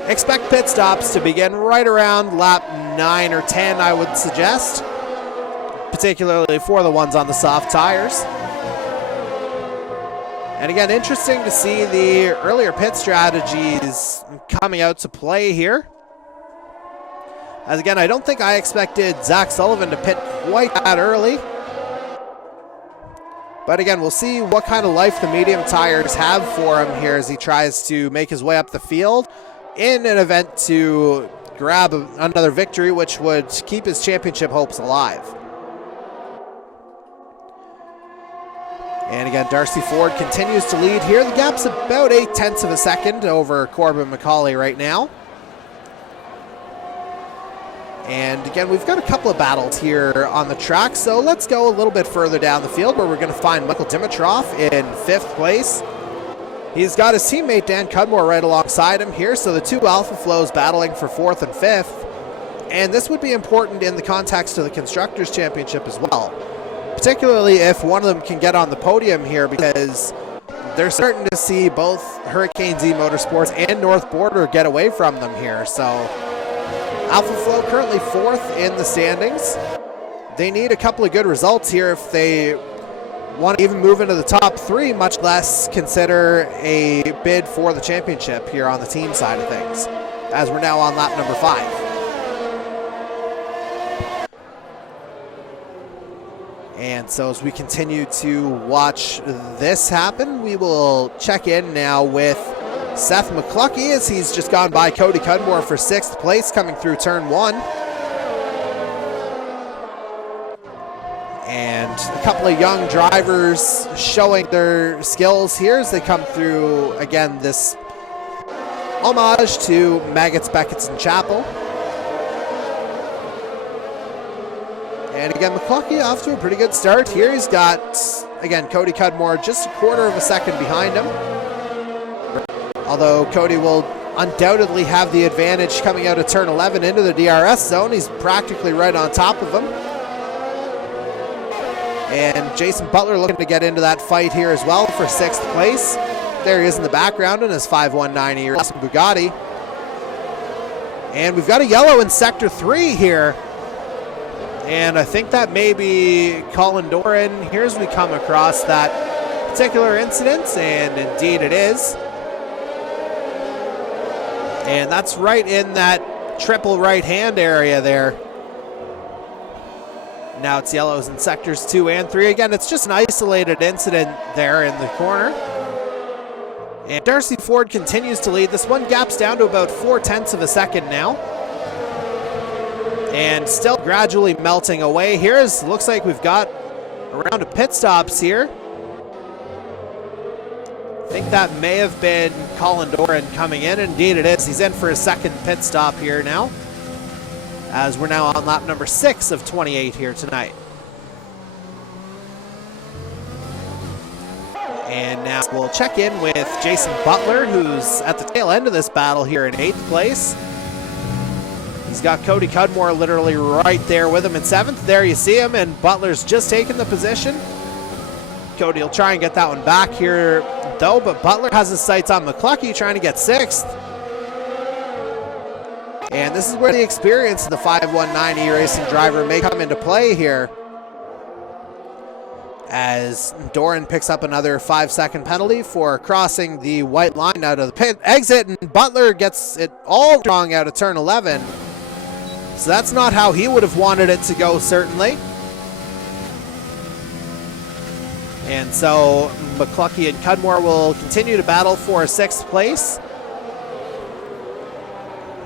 Expect pit stops to begin right around lap 9 or 10, I would suggest, particularly for the ones on the soft tires. And again, interesting to see the earlier pit strategies coming out to play here. As again, I don't think I expected Zach Sullivan to pit quite that early. But again, we'll see what kind of life the medium tires have for him here as he tries to make his way up the field in an event to grab another victory, which would keep his championship hopes alive. And again, Darcy Ford continues to lead here. The gap's about 0.8 of a second over Corbin McCauley right now. And again, we've got a couple of battles here on the track, so let's go a little bit further down the field where we're going to find Michael Dimitrov in 5th place. He's got his teammate Dan Cudmore right alongside him here, so the two Alpha Flows battling for 4th and 5th. And this would be important in the context of the Constructors' Championship as well, particularly if one of them can get on the podium here, because they're starting to see both Hurricanes E-Motorsports and North Border get away from them here. So Alpha Flow currently 4th in the standings. They need a couple of good results here if they want to even move into the top 3, much less consider a bid for the championship here on the team side of things, as we're now on lap number 5. And so as we continue to watch this happen, we will check in now with Seth McCluckey as he's just gone by Cody Cudmore for 6th place coming through turn 1. And a couple of young drivers showing their skills here as they come through, again, this homage to Maggots, Beckett's, and Chapel. And again, McCluckey off to a pretty good start here. He's got, again, Cody Cudmore just a quarter of a second behind him. Although Cody will undoubtedly have the advantage coming out of turn 11 into the DRS zone. He's practically right on top of him. And Jason Butler looking to get into that fight here as well for 6th place. There he is in the background in his 519 awesome Bugatti. And we've got a yellow in Sector 3 here. And I think that may be Colin Doran here as we come across that particular incident, and indeed it is. And that's right in that triple right-hand area there. Now it's yellows in sectors 2 and 3. Again, it's just an isolated incident there in the corner. And Darcy Ford continues to lead. This one gaps down to about 0.4 of a second now. And still gradually melting away. Looks like we've got a round of pit stops here. I think that may have been Colin Doran coming in. Indeed it is. He's in for his 2nd pit stop here now, as we're now on lap number 6 of 28 here tonight. And now we'll check in with Jason Butler, who's at the tail end of this battle here in 8th place. He's got Cody Cudmore literally right there with him in 7th. There you see him, and Butler's just taken the position. Cody will try and get that one back here, though, but Butler has his sights on McCluckey trying to get 6th. And this is where the experience of the 519 E-Racing driver may come into play here, as Doran picks up another 5-second penalty for crossing the white line out of the pit exit, and Butler gets it all wrong out of turn 11. So that's not how he would have wanted it to go, certainly. And so McCluckey and Cudmore will continue to battle for 6th place.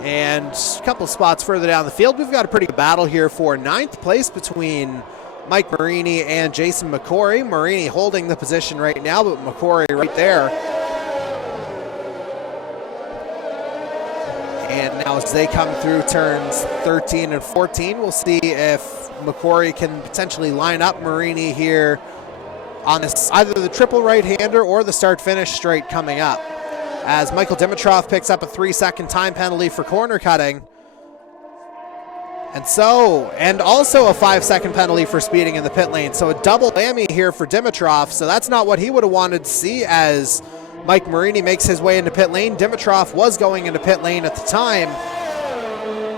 And a couple spots further down the field, we've got a pretty good battle here for 9th place between Mike Marini and Jason McCory. Marini holding the position right now, but McCory right there. And now as they come through turns 13 and 14, we'll see if McCory can potentially line up Marini here on this, either the triple right-hander or the start-finish straight coming up. As Michael Dimitrov picks up a 3-second time penalty for corner cutting. And also a 5-second penalty for speeding in the pit lane. So a double whammy here for Dimitrov. So that's not what he would have wanted to see as Mike Marini makes his way into pit lane. Dimitrov was going into pit lane at the time.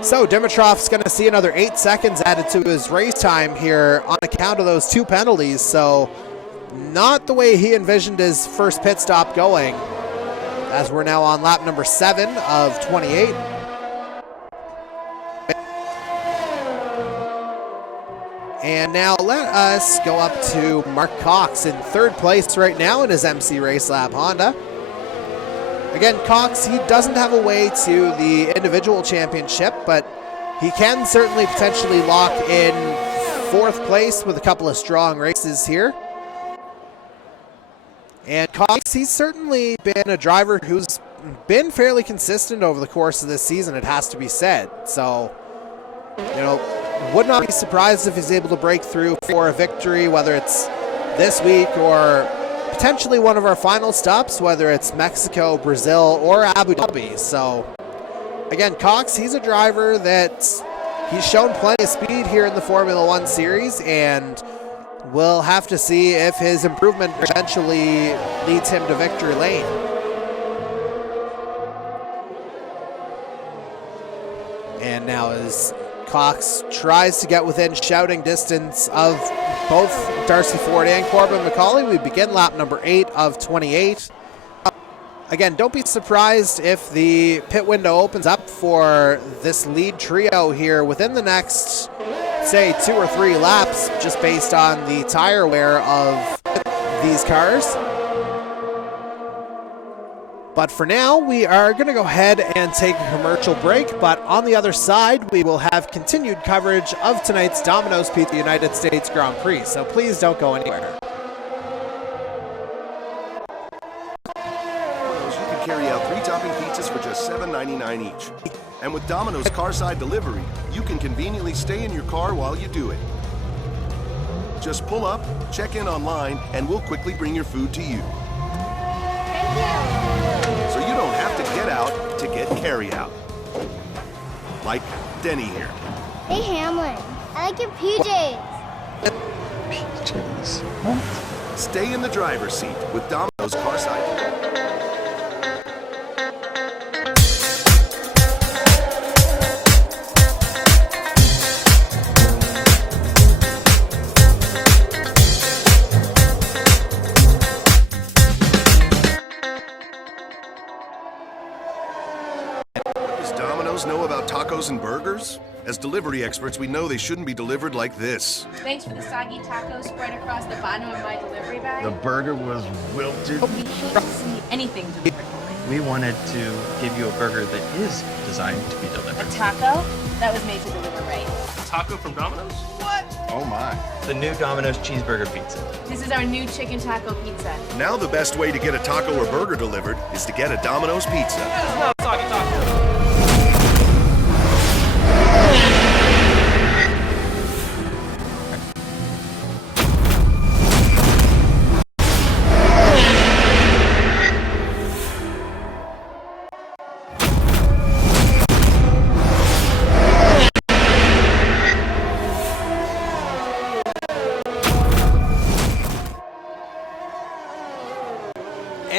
So Dimitrov's going to see another 8 seconds added to his race time here on account of those 2 penalties. So not the way he envisioned his first pit stop going, as we're now on lap number 7 of 28. And now let us go up to Mark Cox in 3rd place right now in his MC Race Lab Honda. Again, Cox, he doesn't have a way to the individual championship, but he can certainly potentially lock in 4th place with a couple of strong races here. And Cox, he's certainly been a driver who's been fairly consistent over the course of this season, it has to be said. So, you know, would not be surprised if he's able to break through for a victory, whether it's this week or potentially one of our final stops, whether it's Mexico, Brazil, or Abu Dhabi. So, again, Cox, he's a driver that he's shown plenty of speed here in the Formula One series, and we'll have to see if his improvement potentially leads him to victory lane. And now as Cox tries to get within shouting distance of both Darcy Ford and Corbin McCauley, we begin lap number 8 of 28. Again, don't be surprised if the pit window opens up for this lead trio here within the next, say, 2 or 3 laps, just based on the tire wear of these cars. But for now, we are going to go ahead and take a commercial break. But on the other side, we will have continued coverage of tonight's Domino's Pizza United States Grand Prix. So please don't go anywhere. Domino's, you can carry out 3 topping pizzas for just $7.99 each. And with Domino's Carside Delivery, you can conveniently stay in your car while you do it. Just pull up, check in online, and we'll quickly bring your food to you. Thank you. So you don't have to get out to get carry out. Like Denny here. Hey, Hamlin. I like your PJs. PJs? What? Stay in the driver's seat with Domino's Carside. Know about tacos and burgers? As delivery experts, we know they shouldn't be delivered like this. Thanks for the soggy tacos spread across the bottom of my delivery bag. The burger was wilted. We hate to see anything delivered. We wanted to give you a burger that is designed to be delivered. A taco that was made to deliver right. Taco from Domino's? What? Oh my. The new Domino's cheeseburger pizza. This is our new chicken taco pizza. Now the best way to get a taco or burger delivered is to get a Domino's pizza. That is not a soggy taco.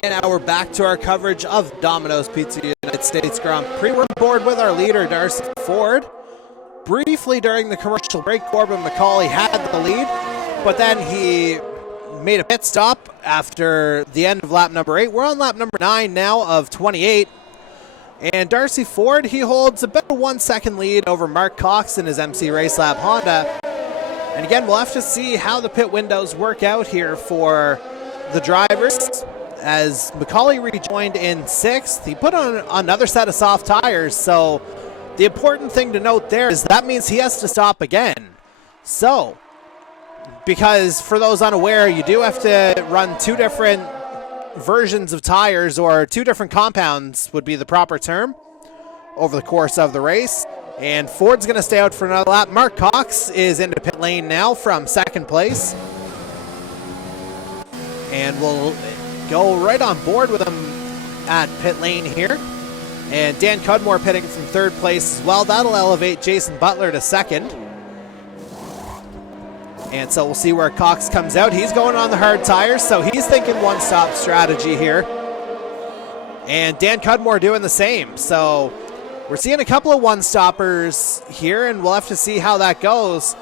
And now we're back to our coverage of Domino's Pizza United States Grand Prix. We're on board with our leader, Darcy Ford. Briefly during the commercial break, Corbin McCauley had the lead, but then he made a pit stop after the end of lap number 8. We're on lap number 9 now of 28. And Darcy Ford, he holds about a 1-second lead over Mark Cox in his MC Race Lab Honda. And again, we'll have to see how the pit windows work out here for the drivers. As McCauley rejoined in 6th, he put on another set of soft tires, so the important thing to note there is that means he has to stop again. So, because for those unaware, you do have to run 2 different versions of tires, or 2 different compounds would be the proper term, over the course of the race. And Ford's going to stay out for another lap. Mark Cox is into pit lane now from 2nd place. And we'll go right on board with him at pit lane here. And Dan Cudmore pitting from third place as well. That'll elevate Jason Butler to second. And so we'll see where Cox comes out. He's going on the hard tires, so he's thinking one-stop strategy here. And Dan Cudmore doing the same. So we're seeing a couple of one-stoppers here, and we'll have to see how that goes.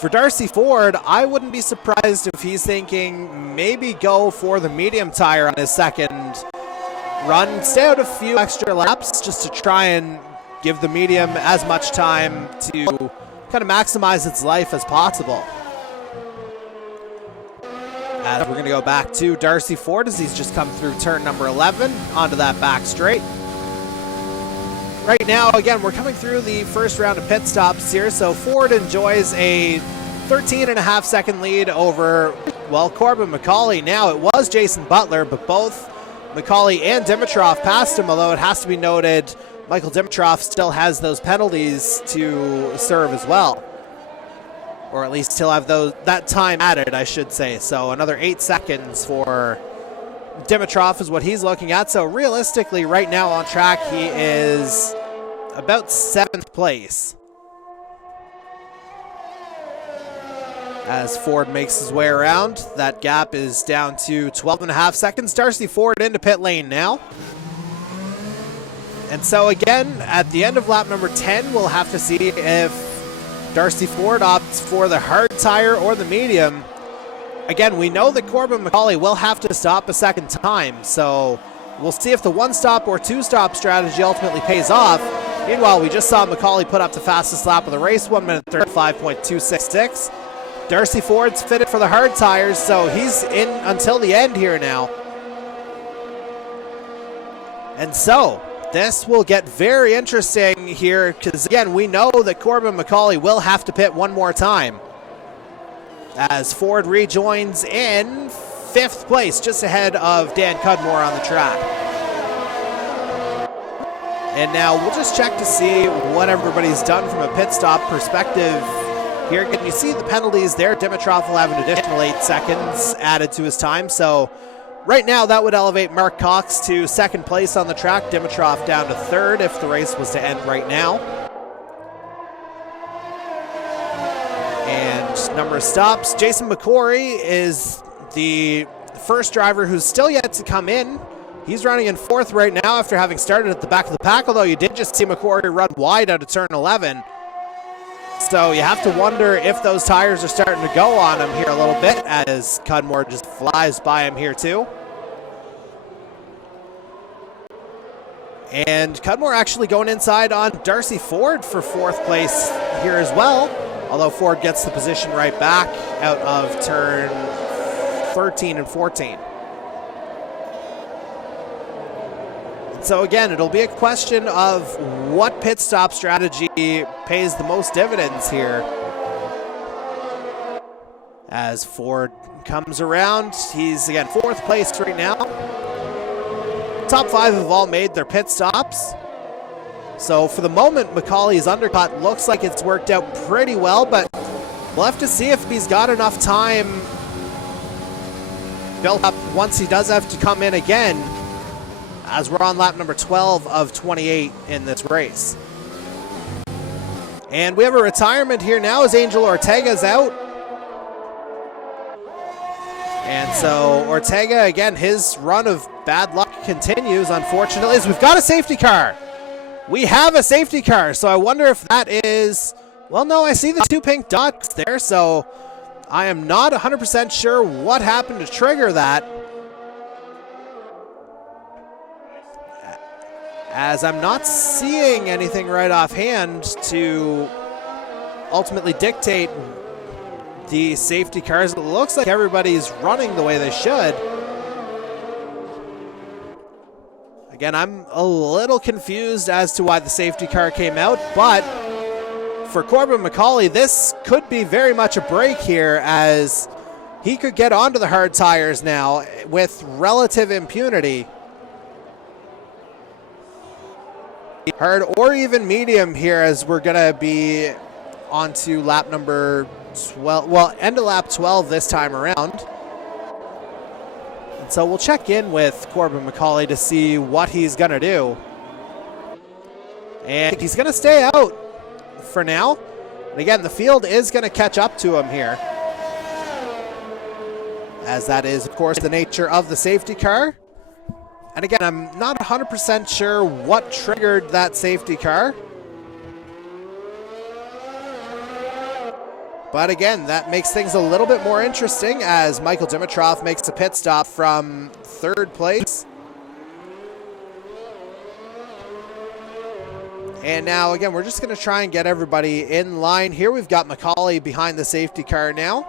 For Darcy Ford, I wouldn't be surprised if he's thinking maybe go for the medium tire on his second run. Stay out a few extra laps just to try and give the medium as much time to kind of maximize its life as possible. As we're going to go back to Darcy Ford as he's just come through turn number 11 onto that back straight. Right now, again, we're coming through the first round of pit stops here, so Ford enjoys a 13.5 second lead over, well, Corbin McCauley. Now, it was Jason Butler, but both McCauley and Dimitrov passed him, although it has to be noted Michael Dimitrov still has those penalties to serve as well. Or at least he'll have that time added, I should say. So another 8 seconds for Dimitrov is what he's looking at. So realistically, right now on track, he is about 7th place. As Ford makes his way around, that gap is down to 12.5 seconds. Darcy Ford into pit lane now. And so again, at the end of lap number 10, we'll have to see if Darcy Ford opts for the hard tire or the medium. Again, we know that Corbin McCauley will have to stop a second time, so we'll see if the one-stop or two-stop strategy ultimately pays off. Meanwhile, we just saw McCauley put up the fastest lap of the race, 1 minute 35.266. Darcy Ford's fitted for the hard tires, so he's in until the end here now. And so this will get very interesting here because, again, we know that Corbin McCauley will have to pit one more time as Ford rejoins in 5th place, just ahead of Dan Cudmore on the track. And now we'll just check to see what everybody's done from a pit stop perspective here. Can you see the penalties there? Dimitrov will have an additional 8 seconds added to his time. So right now, that would elevate Mark Cox to 2nd place on the track. Dimitrov down to 3rd if the race was to end right now. And number of stops. Jason McCory is the first driver who's still yet to come in. He's running in 4th right now after having started at the back of the pack, although you did just see McCory run wide out of turn 11. So you have to wonder if those tires are starting to go on him here a little bit as Cudmore just flies by him here too. And Cudmore actually going inside on Darcy Ford for 4th place here as well, although Ford gets the position right back out of turn 13 and 14. So again, it'll be a question of what pit stop strategy pays the most dividends here. As Ford comes around, he's again 4th place right now. Top 5 have all made their pit stops. So for the moment, McCauley's undercut looks like it's worked out pretty well, but we'll have to see if he's got enough time built up once he does have to come in again, as we're on lap number 12 of 28 in this race. And we have a retirement here now as Angel Ortega's out. And so Ortega, again, his run of bad luck continues, unfortunately, as we've got a safety car. We have a safety car, so I wonder if that is, well, no, I see the 2 pink dots there, so I am not 100% sure what happened to trigger that, as I'm not seeing anything right offhand to ultimately dictate the safety cars. It looks like everybody's running the way they should. Again, I'm a little confused as to why the safety car came out, but for Corbin McCauley, this could be very much a break here, as he could get onto the hard tires now with relative impunity. Hard or even medium here, as we're going to be onto lap number 12, well, end of lap 12 this time around. And so we'll check in with Corbin McCauley to see what he's going to do. And he's going to stay out for now. And again, the field is going to catch up to him here, as that is, of course, the nature of the safety car. And again, I'm not 100% sure what triggered that safety car. But again, that makes things a little bit more interesting as Michael Dimitrov makes a pit stop from third place. And now, again, we're just going to try and get everybody in line here. We've got Macaulay behind the safety car now.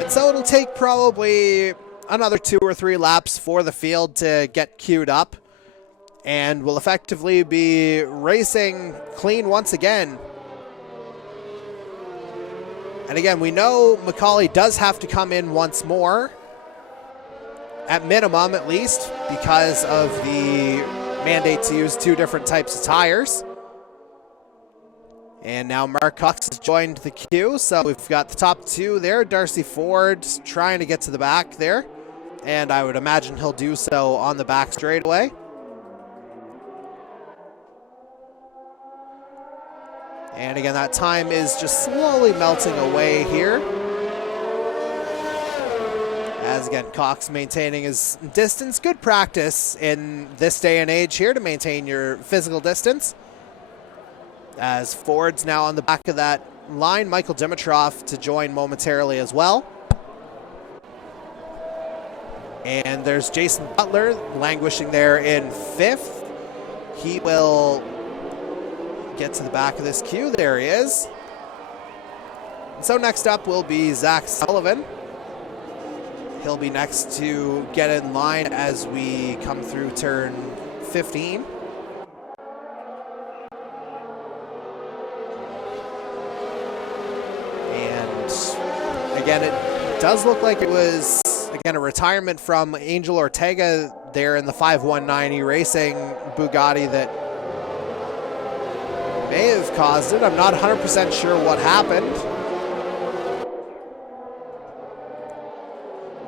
And so it'll take probably another 2 or 3 laps for the field to get queued up. And we'll effectively be racing clean once again. And again, we know Macaulay does have to come in once more, at minimum at least, because of the mandate to use 2 different types of tires. And now Mark Cox has joined the queue, so we've got the top 2 there. Darcy Ford trying to get to the back there, and I would imagine he'll do so on the back straightaway. And again, that time is just slowly melting away here. As again, Cox maintaining his distance. Good practice in this day and age here to maintain your physical distance. As Ford's now on the back of that line. Michael Dimitrov to join momentarily as well. And there's Jason Butler languishing there in 5th. He will get to the back of this queue. There he is. And so next up will be Zach Sullivan. He'll be next to get in line as we come through turn 15. And again, it does look like it was, again, a retirement from Angel Ortega there in the 519E Racing Bugatti that may have caused it. I'm not 100% sure what happened.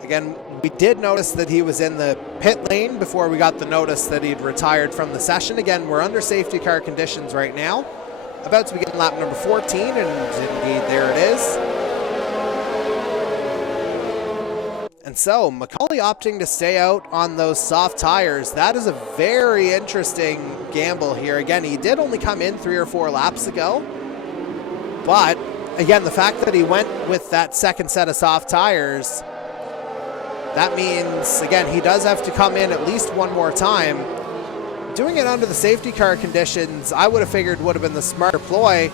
Again, we did notice that he was in the pit lane before we got the notice that he'd retired from the session. Again, we're under safety car conditions right now. About to begin lap number 14, and indeed there it is. And so, Macaulay opting to stay out on those soft tires. That is a very interesting gamble here. Again, he did only come in 3 or 4 laps ago. But, again, the fact that he went with that second set of soft tires, that means, again, he does have to come in at least one more time. Doing it under the safety car conditions, I would have figured would have been the smarter ploy.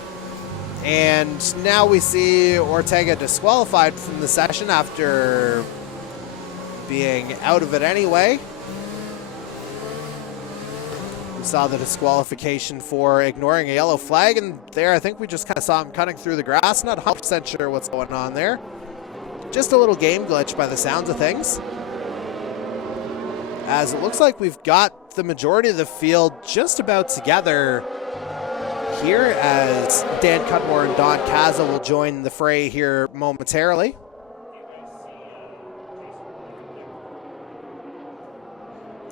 And now we see Ortega disqualified from the session after being out of it anyway. We saw the disqualification for ignoring a yellow flag, and there I think we just kind of saw him cutting through the grass. Not 100% sure what's going on there. Just a little game glitch by the sounds of things. As it looks like we've got the majority of the field just about together here, as Dan Cudmore and Don Kaza will join the fray here momentarily.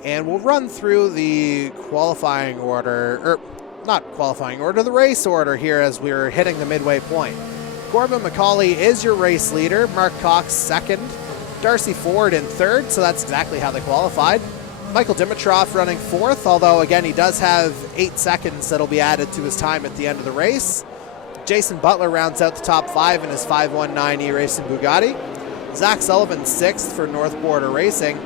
And we'll run through the qualifying order, or not qualifying order, the race order here as we're hitting the midway point. Corbin Macaulay is your race leader. Mark Cox second. Darcy Ford in third, so that's exactly how they qualified. Michael Dimitrov running fourth, although again he does have 8 seconds that'll be added to his time at the end of the race. Jason Butler rounds out the top 5 in his 519E Racing Bugatti. Zach Sullivan 6th for North Border Racing.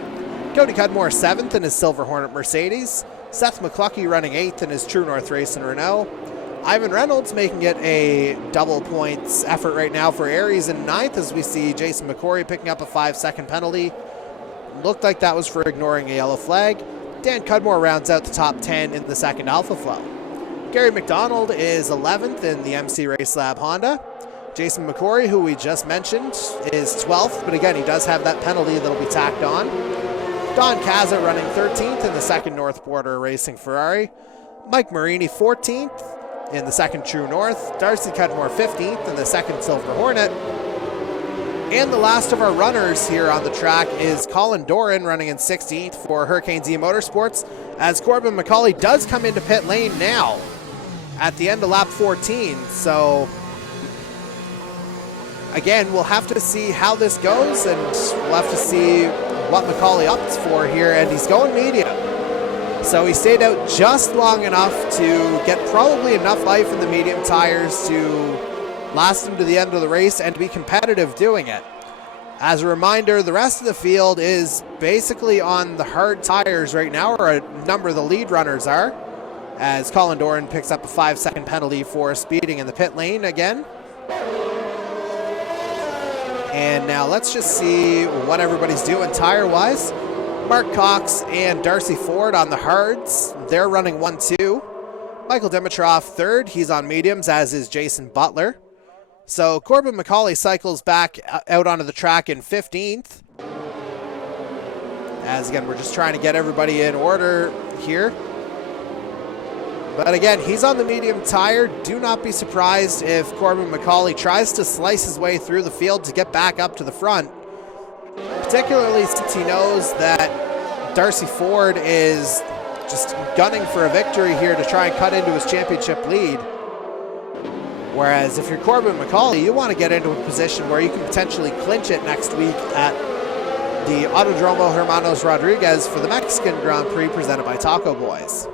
Cody Cudmore 7th in his Silver Hornet Mercedes. Seth McCluckey running 8th in his True North Racing Renault. Ivan Reynolds making it a double points effort right now for Aries in 9th, as we see Jason McCory picking up a 5-second penalty. Looked like that was for ignoring a yellow flag. Dan Cudmore rounds out the top 10 in the second Alpha Flow. Gary McDonald is 11th in the MC Race Lab Honda. Jason McCory, who we just mentioned, is 12th, but again, he does have that penalty that'll be tacked on. Don Kaza running 13th in the second North Border Racing Ferrari. Mike Marini 14th in the second True North. Darcy Cudmore 15th in the second Silver Hornet. And the last of our runners here on the track is Colin Doran running in 16th for Hurricanes E-Motorsports. as Corbin McCauley does come into pit lane now at the end of lap 14. So again, we'll have to see how this goes, and we'll have to see what McCauley opts for here, and he's going medium. So he stayed out just long enough to get probably enough life in the medium tires to last him to the end of the race and to be competitive doing it. As a reminder, the rest of the field is basically on the hard tires right now, or a number of the lead runners are, as Colin Doran picks up a 5-second penalty for speeding in the pit lane again. And now let's just see what everybody's doing tire-wise. Mark Cox and Darcy Ford on the hards. They're running 1-2. Michael Dimitrov third. He's on mediums, as is Jason Butler. So Corbin McCauley cycles back out onto the track in 15th. As again, we're just trying to get everybody in order here. But again, he's on the medium tire. Do not be surprised if Corbin McCauley tries to slice his way through the field to get back up to the front. Particularly since he knows that Darcy Ford is just gunning for a victory here to try and cut into his championship lead. Whereas if you're Corbin McCauley, you want to get into a position where you can potentially clinch it next week at the Autodromo Hermanos Rodriguez for the Mexican Grand Prix presented by Taco Boys.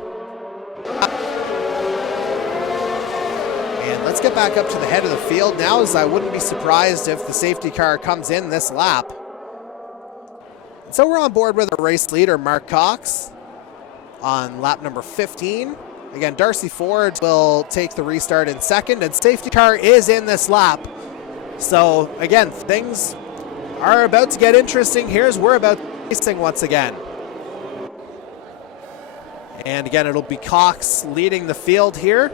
And let's get back up to the head of the field now, as I wouldn't be surprised if the safety car comes in this lap. So we're on board with our race leader, Mark Cox, on lap number 15. Again, Darcy Ford will take the restart in second, and safety car is in this lap. So again, things are about to get interesting here as we're about racing once again. And again, it'll be Cox leading the field here.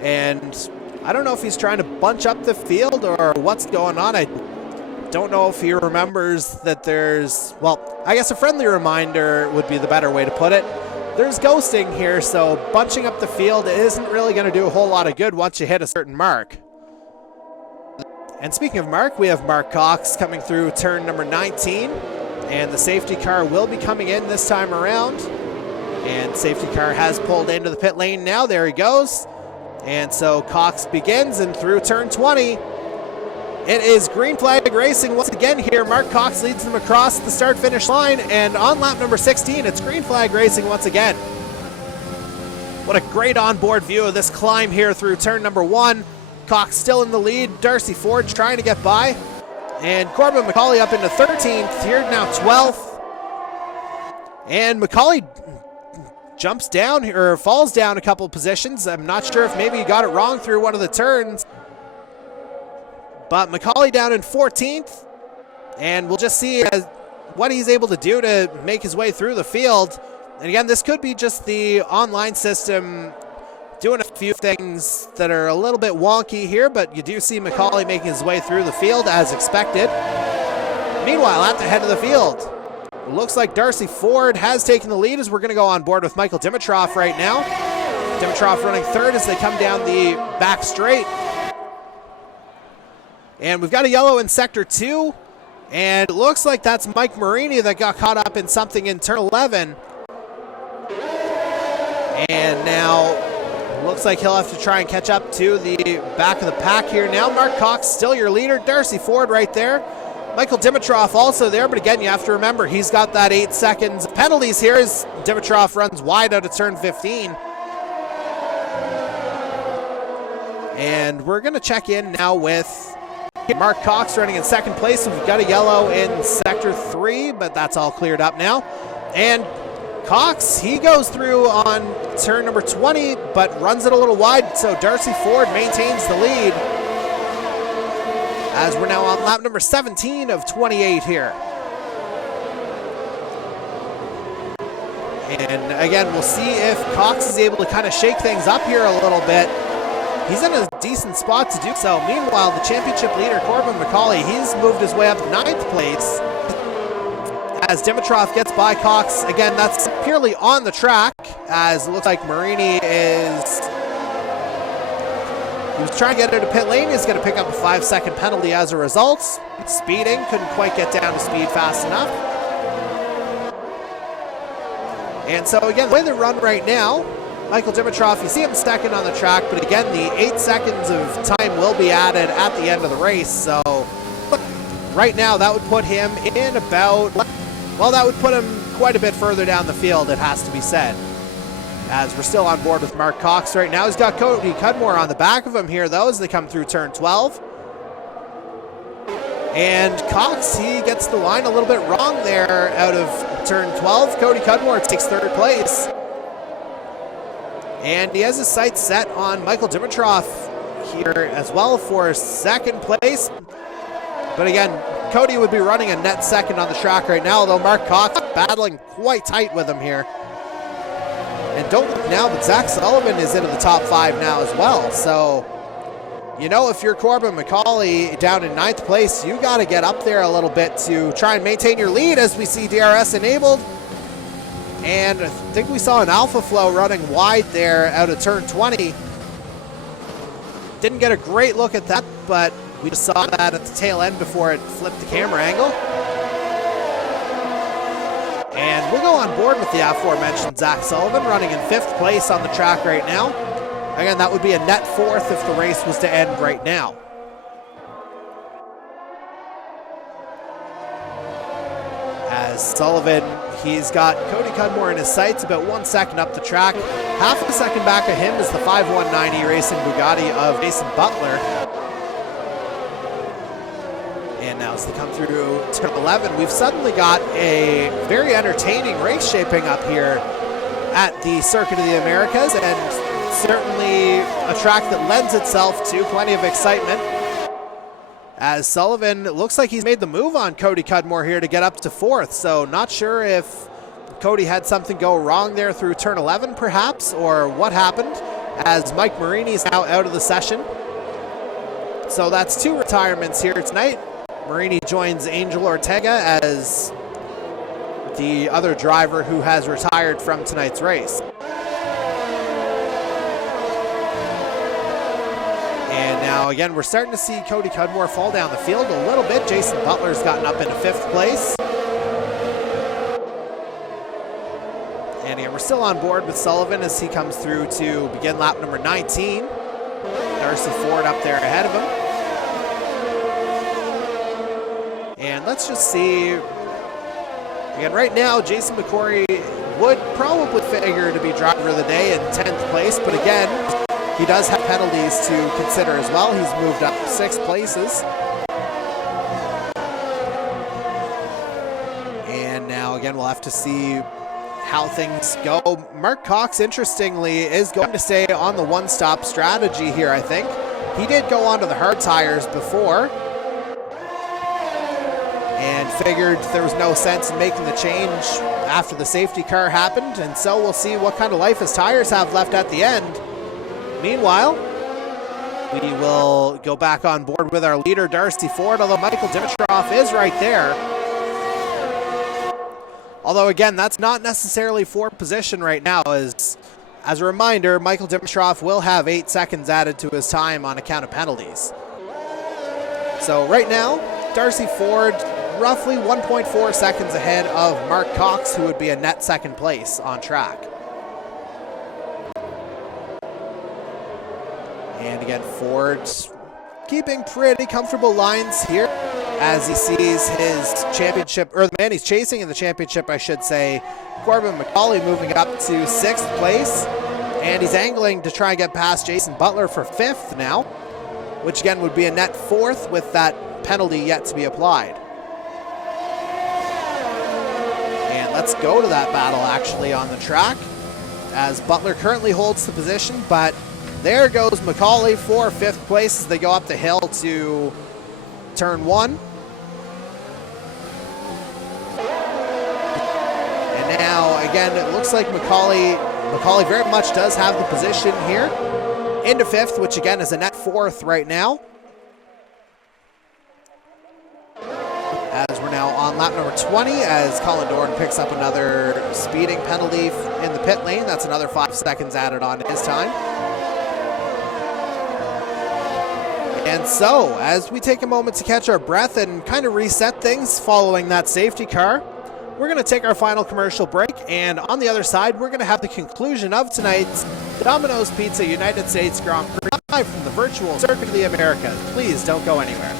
And I don't know if he's trying to bunch up the field or what's going on. I don't know if he remembers that there's, well, I guess a friendly reminder would be the better way to put it. There's ghosting here, so bunching up the field isn't really going to do a whole lot of good once you hit a certain mark. And speaking of Mark, we have Mark Cox coming through turn number 19, and the safety car will be coming in this time around. And safety car has pulled into the pit lane now. There he goes. And so Cox begins, and through turn 20, it is green flag racing once again here. Mark Cox leads them across the start-finish line, and on lap number 16, it's green flag racing once again. What a great onboard view of this climb here through turn number 1. Cox still in the lead. Darcy Ford trying to get by. And Corbin McCauley up into 13th. Here now 12th. And McCauley jumps down, or falls down a couple positions. I'm not sure if maybe he got it wrong through one of the turns. But McCauley down in 14th. And we'll just see what he's able to do to make his way through the field. And again, this could be just the online system doing a few things that are a little bit wonky here, but you do see McCauley making his way through the field as expected. Meanwhile, at the head of the field, it looks like Darcy Ford has taken the lead, as we're going to go on board with Michael Dimitrov right now. Dimitrov running third as they come down the back straight. And we've got a yellow in sector 2, and it looks like that's Mike Marini that got caught up in something in turn 11. And now looks like he'll have to try and catch up to the back of the pack here now. Mark Cox still your leader. Darcy Ford right there. Michael Dimitrov also there, but again, you have to remember he's got that 8 seconds penalties here as Dimitrov runs wide out of turn 15. And we're going to check in now with Mark Cox running in second place. We've got a yellow in sector 3, but that's all cleared up now. And Cox, he goes through on turn number 20, but runs it a little wide, so Darcy Ford maintains the lead as we're now on lap number 17 of 28 here. And again, we'll see if Cox is able to kind of shake things up here a little bit. He's in a decent spot to do so. Meanwhile, the championship leader, Corbin McCauley, he's moved his way up to 9th place. As Dimitrov gets by Cox, again, that's purely on the track, as it looks like Marini is, he was trying to get into pit lane. He's going to pick up a 5-second penalty as a result. Speeding, couldn't quite get down to speed fast enough. And so again, the way they run right now, Michael Dimitrov, you see him second on the track, but again, the 8 seconds of time will be added at the end of the race. So right now, that would put him in about, well, that would put him quite a bit further down the field, it has to be said. As we're still on board with Mark Cox right now. He's got Cody Cudmore on the back of him here, though, as they come through turn 12. And Cox, he gets the line a little bit wrong there out of turn 12. Cody Cudmore takes third place. And he has his sights set on Michael Dimitrov here as well for second place. But again, Cody would be running a net second on the track right now, although Mark Cox battling quite tight with him here. And don't look now, but Zach Sullivan is into the top 5 now as well. So, you know, if you're Corbin McCauley down in 9th place, you got to get up there a little bit to try and maintain your lead as we see DRS enabled. And I think we saw an Alpha Flow running wide there out of turn 20. Didn't get a great look at that, but we just saw that at the tail end before it flipped the camera angle. And we'll go on board with the aforementioned Zach Sullivan, running in 5th place on the track right now. Again, that would be a net 4th if the race was to end right now. As Sullivan, he's got Cody Cudmore in his sights, about 1 second up the track. Half a second back of him is the 5190 Racing Bugatti of Jason Butler. And now as they come through turn 11, we've suddenly got a very entertaining race shaping up here at the Circuit of the Americas, and certainly a track that lends itself to plenty of excitement. As Sullivan looks like he's made the move on Cody Cudmore here to get up to 4th, so not sure if Cody had something go wrong there through turn 11 perhaps, or what happened, as Mike Marini's now out of the session. So that's 2 retirements here tonight. Marini joins Angel Ortega as the other driver who has retired from tonight's race. And now again, we're starting to see Cody Cudmore fall down the field a little bit. Jason Butler's gotten up into 5th place. And again, we're still on board with Sullivan as he comes through to begin lap number 19. Darcy Ford up there ahead of him. And let's just see, again, right now, Jason McCory would probably figure to be driver of the day in 10th place, but again, he does have penalties to consider as well. He's moved up 6 places. And now, again, we'll have to see how things go. Mark Cox, interestingly, is going to stay on the one-stop strategy here, I think. He did go onto the hard tires before, and figured there was no sense in making the change after the safety car happened, and so we'll see what kind of life his tires have left at the end. Meanwhile, we will go back on board with our leader, Darcy Ford, although Michael Dimitrov is right there. Although, again, that's not necessarily for position right now. As a reminder, Michael Dimitrov will have 8 seconds added to his time on account of penalties. So right now, Darcy Ford roughly 1.4 seconds ahead of Mark Cox, who would be a net 2nd place on track. And again, Ford's keeping pretty comfortable lines here as he sees his championship, or the man he's chasing in the championship, I should say, Corbin McCauley, moving up to 6th place. And he's angling to try and get past Jason Butler for 5th now, which again would be a net 4th with that penalty yet to be applied. And let's go to that battle actually on the track, as Butler currently holds the position, but there goes McCauley for 5th place as they go up the hill to turn 1. And now again, it looks like McCauley very much does have the position here into 5th, which again is a net 4th right now. As we're now on lap number 20, as Colin Dorn picks up another speeding penalty in the pit lane. That's another 5 seconds added on his time. And so, as we take a moment to catch our breath and kind of reset things following that safety car, we're going to take our final commercial break, and on the other side, we're going to have the conclusion of tonight's Domino's Pizza United States Grand Prix live from the virtual Circuit of the Americas. Please don't go anywhere.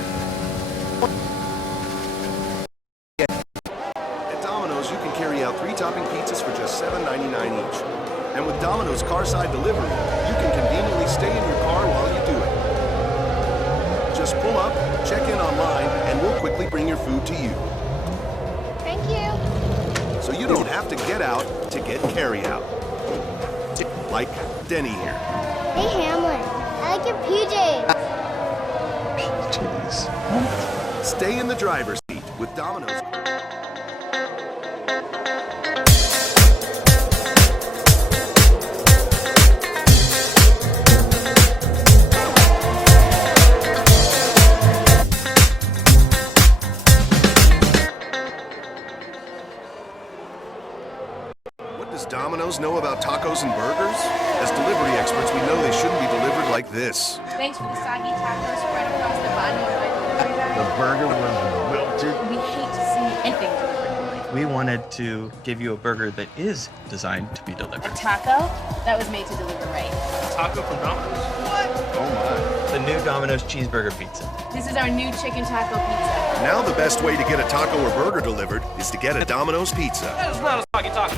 At Domino's, you can carry out 3-topping pizzas for just $7.99 each. And with Domino's Carside Delivery, you can conveniently stay in your car while you do it. Just pull up, check in online, and we'll quickly bring your food to you. Thank you. So you don't have to get out to get carry-out. Like Denny here. Hey, Hamlin. I like your PJs. Jeez. Stay in the driver's seat with Domino's. Domino's know about tacos and burgers? As delivery experts, we know they shouldn't be delivered like this. Thanks for the soggy tacos spread across the bottom of my delivery bag. The burger was wilted. We hate to see anything delivered poorly. We wanted to give you a burger that is designed to be A delivered. taco that was made to deliver right. Taco from Domino's? Oh The new Domino's cheeseburger pizza. This is our new chicken taco pizza. Now the best way to get a taco or burger delivered is to get a Domino's pizza. That is not a soggy taco.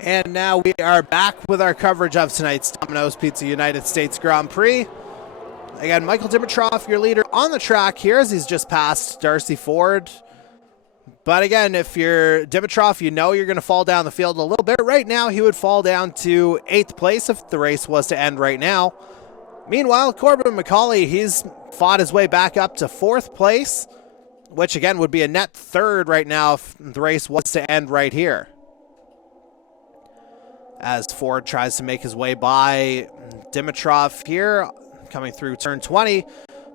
And now we are back with our coverage of tonight's Domino's Pizza United States Grand Prix. Again, Michael Dimitrov, your leader on the track here as he's just passed Darcy Ford. But again, if you're Dimitrov, you know you're going to fall down the field a little bit. Right now, he would fall down to 8th place if the race was to end right now. Meanwhile, Corbin McCauley, he's fought his way back up to 4th place, which again would be a net 3rd right now if the race was to end right here. As Ford tries to make his way by Dimitrov here, coming through turn 20.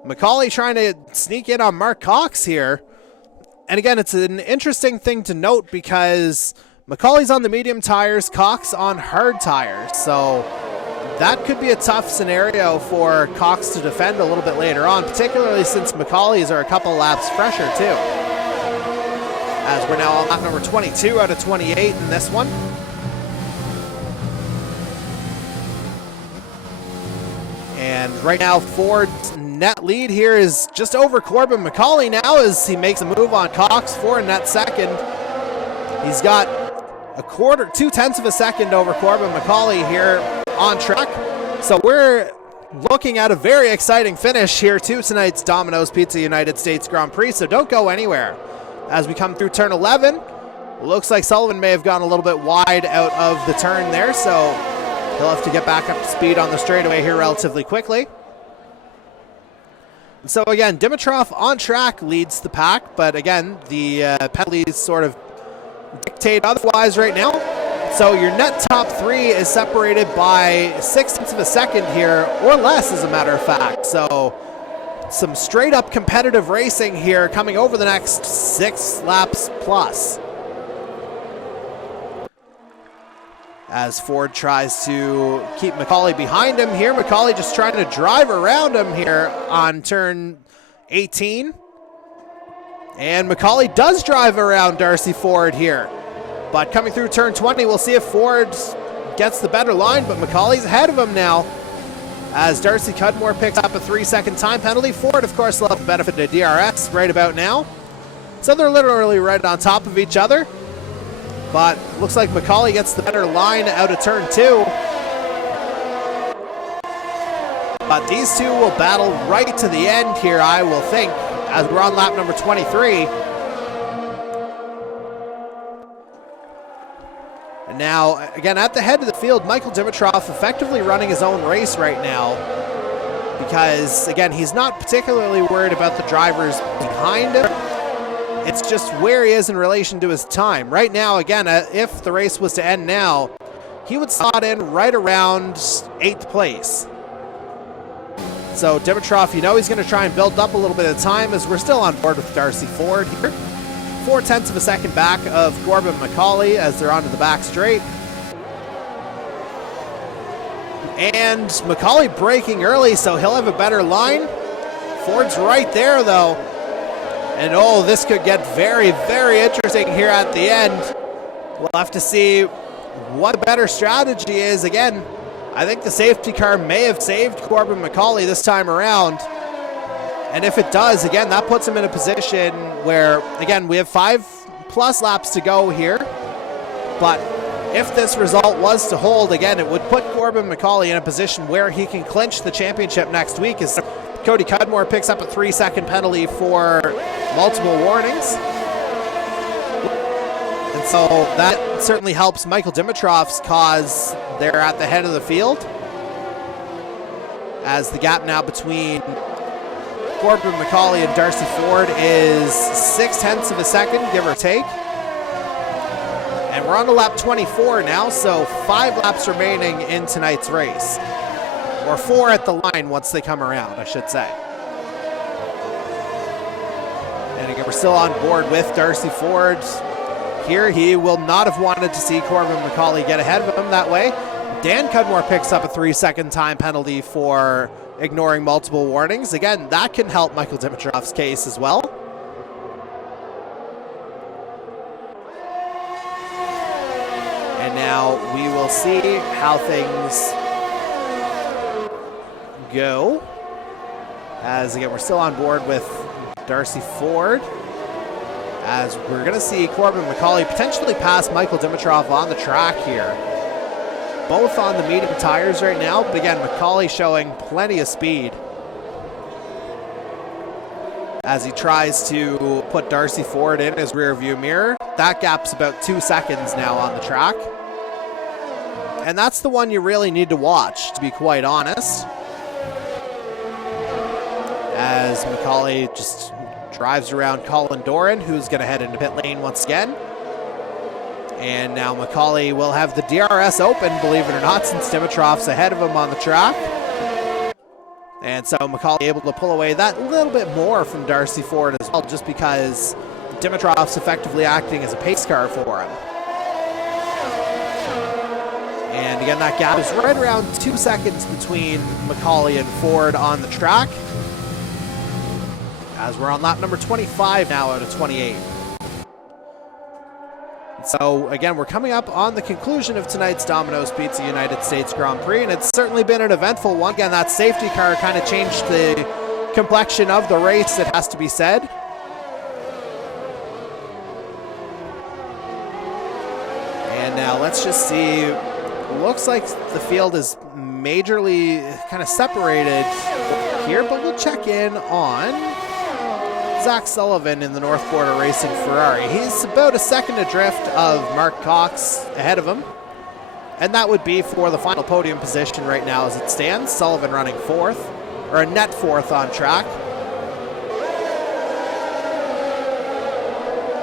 McCauley trying to sneak in on Mark Cox here. And again, it's an interesting thing to note because McCauley's on the medium tires, Cox on hard tires. So that could be a tough scenario for Cox to defend a little bit later on, particularly since McCauley's are a couple laps fresher too. As we're now on lap number 22 out of 28 in this one. And right now, Ford's net lead here is just over Corbin McCauley now as he makes a move on Cox for a net second. He's got a 0.2 of a second over Corbin McCauley here on track. So we're looking at a very exciting finish here to tonight's Domino's Pizza United States Grand Prix. So don't go anywhere. As we come through turn 11, looks like Sullivan may have gone a little bit wide out of the turn there. So he'll have to get back up to speed on the straightaway here relatively quickly. So again, Dimitrov on track leads the pack, but again, the penalties sort of dictate otherwise right now. So your net top 3 is separated by 0.6 of a second here, or less as a matter of fact. So some straight up competitive racing here coming over the next 6 laps plus. As Ford tries to keep McCauley behind him here. McCauley just trying to drive around him here on turn 18. And McCauley does drive around Darcy Ford here. But coming through turn 20, we'll see if Ford gets the better line, but McCauley's ahead of him now. As Darcy Cudmore picks up a 3-second time penalty. Ford, of course, will have the benefit of DRS right about now. So they're literally right on top of each other. But looks like McCauley gets the better line out of turn 2. But these two will battle right to the end here, I will think, as we're on lap number 23. And now, again, at the head of the field, Michael Dimitrov effectively running his own race right now. Because, again, he's not particularly worried about the drivers behind him. It's just where he is in relation to his time. Right now, again, if the race was to end now, he would slot in right around 8th place. So Dimitrov, you know he's going to try and build up a little bit of time as we're still on board with Darcy Ford here. 4/10 of a second back of Corbin McCauley as they're onto the back straight. And McCauley braking early, so he'll have a better line. Ford's right there, though. And oh, this could get very, very interesting here at the end. We'll have to see what the better strategy is. Again, I think the safety car may have saved Corbin McCauley this time around. And if it does, again, that puts him in a position where, again, we have 5+ laps to go here. But if this result was to hold, again, it would put Corbin McCauley in a position where he can clinch the championship next week as Cody Cudmore picks up a 3-second penalty for multiple warnings. And so that certainly helps Michael Dimitrov's cause there at the head of the field, as the gap now between Corbin McCauley and Darcy Ford is 0.6 of a second, give or take. And we're on to lap 24 now, so 5 laps remaining in tonight's race. Or 4 at the line once they come around, I should say. And again, we're still on board with Darcy Ford. Here, he will not have wanted to see Corbin McCauley get ahead of him that way. Dan Cudmore picks up a 3-second time penalty for ignoring multiple warnings. Again, that can help Michael Dimitrov's case as well. And now we will see how things go. As again, we're still on board with Darcy Ford, as we're going to see Corbin McCauley potentially pass Michael Dimitrov on the track here. Both on the medium tires right now, but again, McCauley showing plenty of speed as he tries to put Darcy Ford in his rear view mirror. That gap's about 2 seconds now on the track. And that's the one you really need to watch, to be quite honest, as McCauley just drives around Colin Doran, who's going to head into pit lane once again. And now McCauley will have the DRS open, believe it or not, since Dimitrov's ahead of him on the track. And so McCauley able to pull away that little bit more from Darcy Ford as well, just because Dimitrov's effectively acting as a pace car for him. And again, that gap is right around 2 seconds between McCauley and Ford on the track, as we're on lap number 25 now out of 28. So again, we're coming up on the conclusion of tonight's Domino's Pizza United States Grand Prix, and it's certainly been an eventful one. Again, that safety car kind of changed the complexion of the race, it has to be said. And now let's just see. Looks like the field is majorly kind of separated here, but we'll check in on Zach Sullivan in the North Border Racing Ferrari. He's about a second adrift of Mark Cox ahead of him, and that would be for the final podium position right now as it stands. Sullivan running fourth, or a net fourth on track.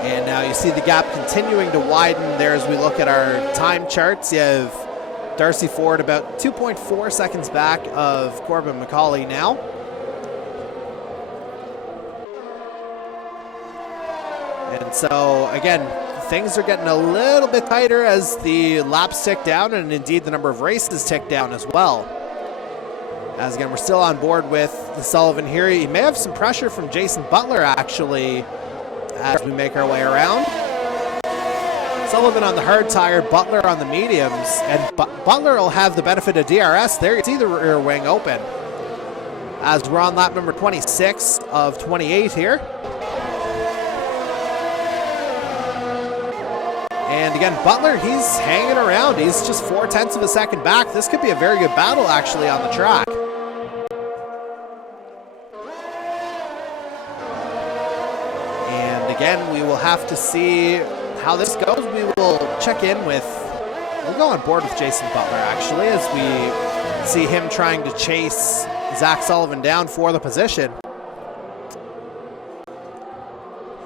And now you see the gap continuing to widen there as we look at our time charts. You have Darcy Ford about 2.4 seconds back of Corbin McCauley now. And so, again, things are getting a little bit tighter as the laps tick down, and indeed the number of races tick down as well. As again, we're still on board with the Sullivan here. You may have some pressure from Jason Butler, actually, as we make our way around. Sullivan on the hard tire, Butler on the mediums, and Butler will have the benefit of DRS there. You see the rear wing open, as we're on lap number 26 of 28 here. And again, Butler, he's hanging around. He's just 0.4 of a second back. This could be a very good battle, actually, on the track. And again, we will have to see how this goes. We will check in with, we'll go on board with Jason Butler, actually, as we see him trying to chase Zach Sullivan down for the position.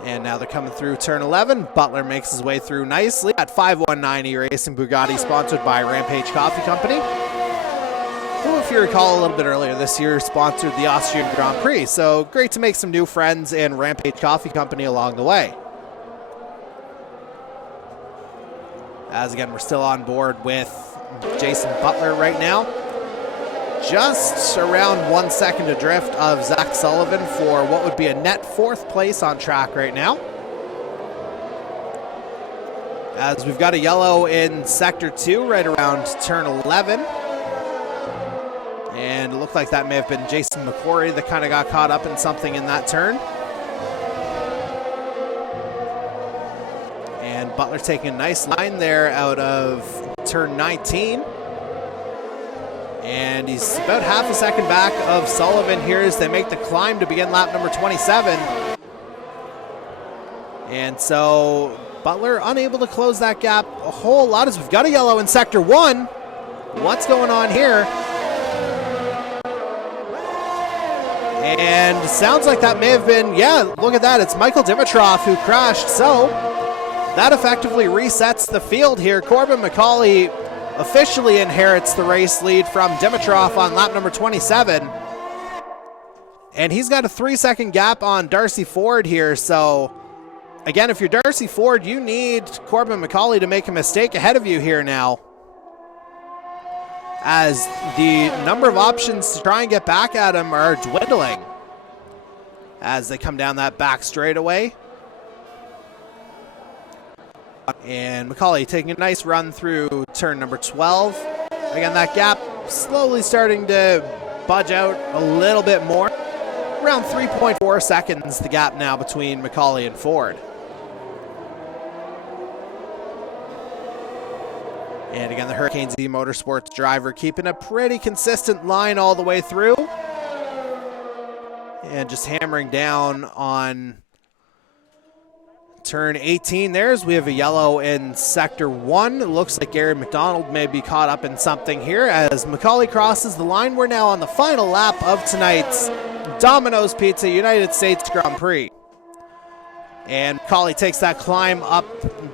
And now they're coming through turn 11. Butler makes his way through nicely at 519 Racing Bugatti, sponsored by Rampage Coffee Company, who, if you recall, a little bit earlier this year sponsored the Austrian Grand Prix. So great to make some new friends in Rampage Coffee Company along the way. As again, we're still on board with Jason Butler right now. Just around 1 second adrift of Zach Sullivan for what would be a net 4th place on track right now. As we've got a yellow in Sector 2 right around turn 11. And it looked like that may have been Jason McCory that kind of got caught up in something in that turn. And Butler taking a nice line there out of turn 19. And he's about half a second back of Sullivan here as they make the climb to begin lap number 27. And so Butler unable to close that gap a whole lot as we've got a yellow in Sector 1. What's going on here? And sounds like that may have been, yeah, look at that. It's Michael Dimitrov who crashed. So that effectively resets the field here. Corbin McCauley officially inherits the race lead from Dimitrov on lap number 27. And he's got a 3-second gap on Darcy Ford here. So again, if you're Darcy Ford, you need Corbin McCauley to make a mistake ahead of you here now, as the number of options to try and get back at him are dwindling as they come down that back straightaway. And McCauley taking a nice run through turn number 12. Again, that gap slowly starting to budge out a little bit more. Around 3.4 seconds, the gap now between McCauley and Ford. And again, the Hurricanes E-Motorsports driver keeping a pretty consistent line all the way through. And just hammering down on turn 18 there as we have a yellow in Sector 1. It looks like Gary McDonald may be caught up in something here as McCauley crosses the line. We're now on the final lap of tonight's Domino's Pizza United States Grand Prix. And McCauley takes that climb up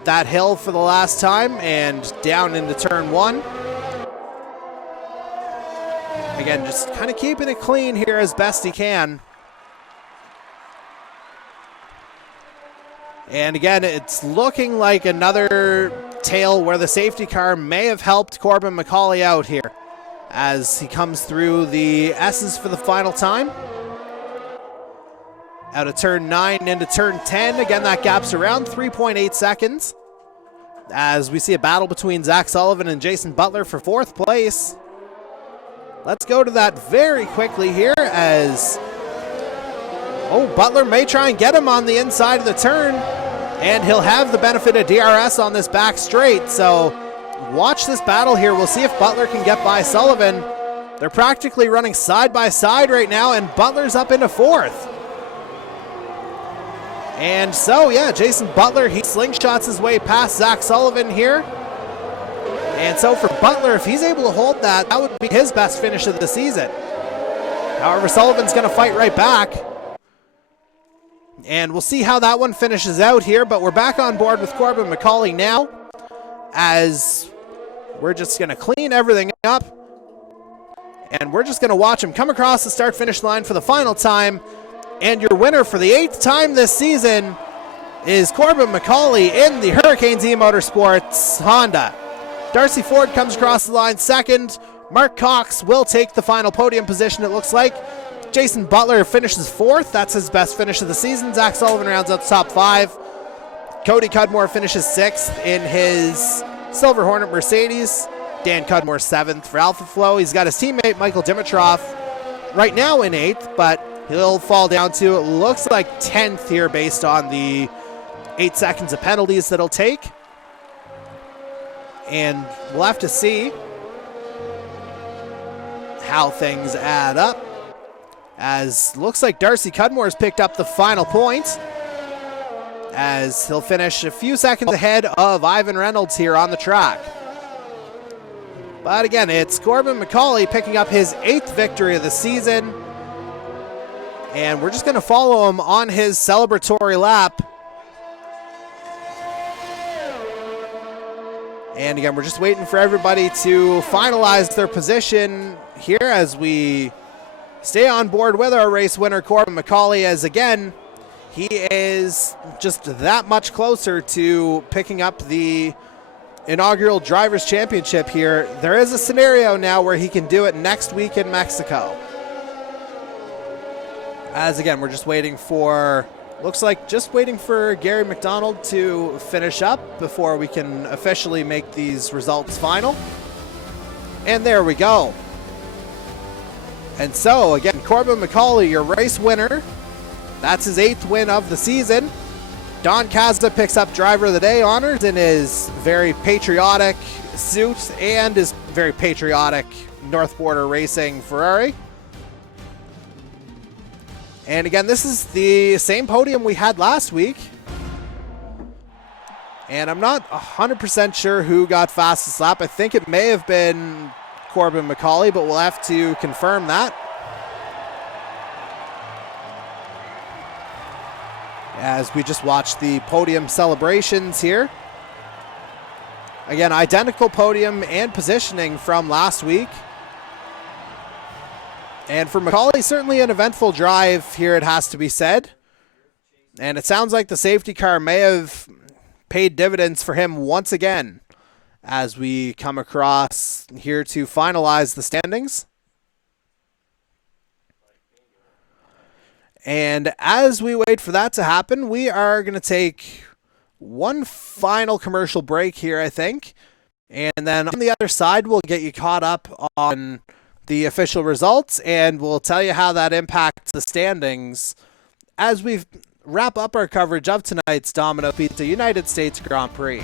that hill for the last time and down into turn 1. Again, just kind of keeping it clean here as best he can. And again, it's looking like another tail where the safety car may have helped Corbin McCauley out here as he comes through the S's for the final time. Out of turn 9 into turn 10. Again, that gap's around 3.8 seconds. As we see a battle between Zach Sullivan and Jason Butler for 4th place. Let's go to that very quickly here as... oh, Butler may try and get him on the inside of the turn. And he'll have the benefit of DRS on this back straight. So watch this battle here. We'll see if Butler can get by Sullivan. They're practically running side by side right now, and Butler's up into 4th. And so, yeah, Jason Butler, he slingshots his way past Zach Sullivan here. And so for Butler, if he's able to hold that, that would be his best finish of the season. However, Sullivan's going to fight right back. And we'll see how that one finishes out here, but we're back on board with Corbin McCauley now as we're just going to clean everything up. And we're just going to watch him come across the start-finish line for the final time. And your winner for the 8th time this season is Corbin McCauley in the Hurricanes E-Motorsports Honda. Darcy Ford comes across the line second. Mark Cox will take the final podium position, it looks like. Jason Butler finishes 4th. That's his best finish of the season. Zach Sullivan rounds out the top 5. Cody Cudmore finishes 6th in his Silver Hornet Mercedes. Dan Cudmore 7th for Alpha Flow. He's got his teammate Michael Dimitrov right now in 8th, but he'll fall down to, it looks like 10th here based on the 8 seconds of penalties that he'll take. And we'll have to see how things add up, as looks like Darcy Cudmore's picked up the final point, as he'll finish a few seconds ahead of Ivan Reynolds here on the track. But again, it's Corbin McCauley picking up his 8th victory of the season. And we're just going to follow him on his celebratory lap. And again, we're just waiting for everybody to finalize their position here as we stay on board with our race winner, Corbin McCauley, as again, he is just that much closer to picking up the inaugural Drivers' Championship here. There is a scenario now where he can do it next week in Mexico. As again, we're just waiting for, looks like just waiting for Gary McDonald to finish up before we can officially make these results final. And there we go. And so, again, Corbin McCauley, your race winner. That's his 8th win of the season. Don Kazda picks up Driver of the Day honors in his very patriotic suit and his very patriotic North Border Racing Ferrari. And again, this is the same podium we had last week. And I'm not 100% sure who got fastest lap. I think it may have been Corbin McCauley, but we'll have to confirm that. As we just watch the podium celebrations here. Again, identical podium and positioning from last week. And for McCauley, certainly an eventful drive here, it has to be said. And it sounds like the safety car may have paid dividends for him once again as we come across here to finalize the standings. And as we wait for that to happen, we are going to take one final commercial break here, I think. And then on the other side, we'll get you caught up on the official results, and we'll tell you how that impacts the standings as we wrap up our coverage of tonight's Domino Pizza United States Grand Prix.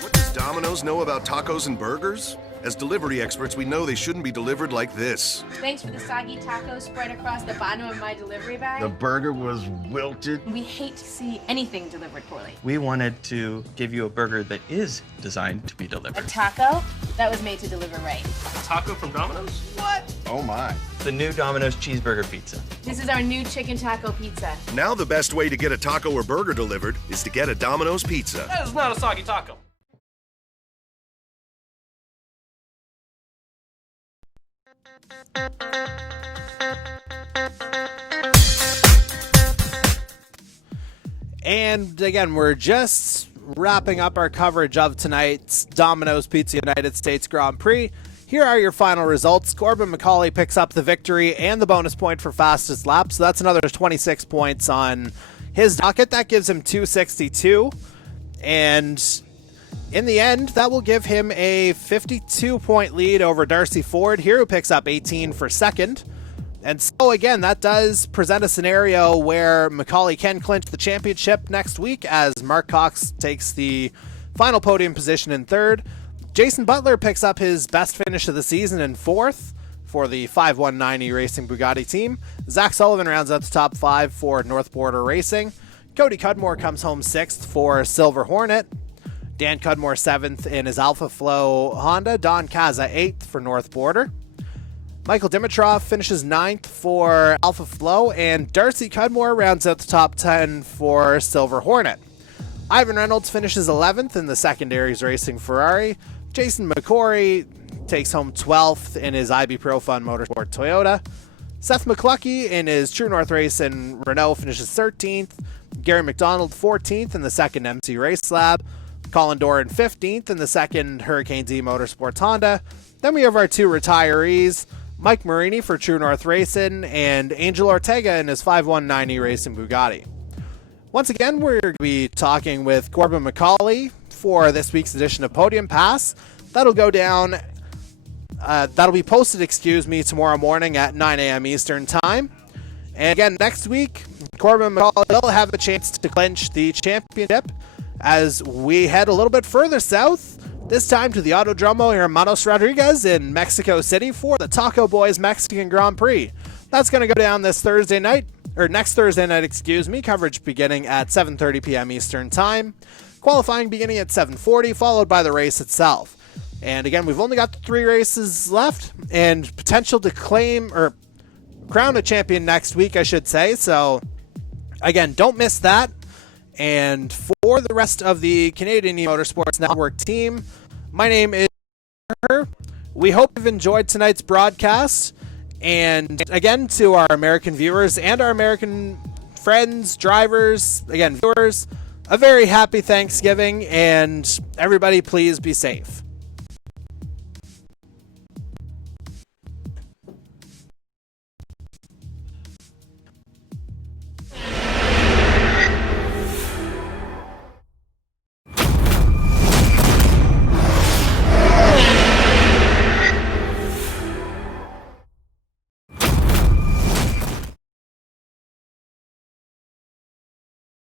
What does Domino's know about tacos and burgers? As delivery experts, we know they shouldn't be delivered like this. Thanks for the soggy tacos spread across the bottom of my delivery bag. The burger was wilted. We hate to see anything delivered poorly. We wanted to give you a burger that is designed to be A delivered. taco that was made to deliver right. Taco from Domino's? Oh my. The new Domino's cheeseburger pizza. This is our new chicken taco pizza. Now the best way to get a taco or burger delivered is to get a Domino's pizza. That is not a soggy taco. And again, we're just wrapping up our coverage of tonight's Domino's Pizza United States Grand Prix. Here are your final results. Corbin McCauley picks up the victory and the bonus point for fastest lap, so that's another 26 points on his docket. That gives him 262, and in the end, that will give him a 52-point lead over Darcy Ford here, who picks up 18 for second. And so, again, that does present a scenario where McCauley can clinch the championship next week as Mark Cox takes the final podium position in third. Jason Butler picks up his best finish of the season in fourth for the 5190 Racing Bugatti team. Zach Sullivan rounds out the top 5 for North Border Racing. Cody Cudmore comes home 6th for Silver Hornet. Dan Cudmore 7th in his Alpha Flow Honda. Don Kaza 8th for North Border. Michael Dimitrov finishes 9th for Alpha Flow, and Darcy Cudmore rounds out the top 10 for Silver Hornet. Ivan Reynolds finishes 11th in the Secondaries Racing Ferrari. Jason McCory takes home 12th in his IB Pro Fun Motorsport Toyota. Seth McCluskey in his True North Racing Renault finishes 13th. Gary McDonald 14th in the second MC Race Lab. Colin Doran 15th in the second Hurricane Z Motorsports Honda. Then we have our two retirees, Mike Marini for True North Racing and Angel Ortega in his 5190 Racing Bugatti. Once again, we're going to be talking with Corbin McCauley for this week's edition of Podium Pass. That'll go down, that'll be posted, tomorrow morning at 9 a.m. Eastern Time. And again, next week, Corbin McCauley will have a chance to clinch the championship as we head a little bit further south, this time to the Autodromo Hermanos Rodriguez in Mexico City for the Taco Boys Mexican Grand Prix. That's going to go down this Thursday night, or next Thursday night, coverage beginning at 7:30 p.m. Eastern Time. Qualifying beginning at 7:40, followed by the race itself. And again, we've only got the 3 races left and potential to claim or crown a champion next week, I should say. So again, don't miss that. And for the rest of the Canadian E-Motorsports Network team, my name is Her. We hope you've enjoyed tonight's broadcast. And again, to our American viewers and our American friends, drivers, again, viewers, a very happy Thanksgiving, and everybody please be safe.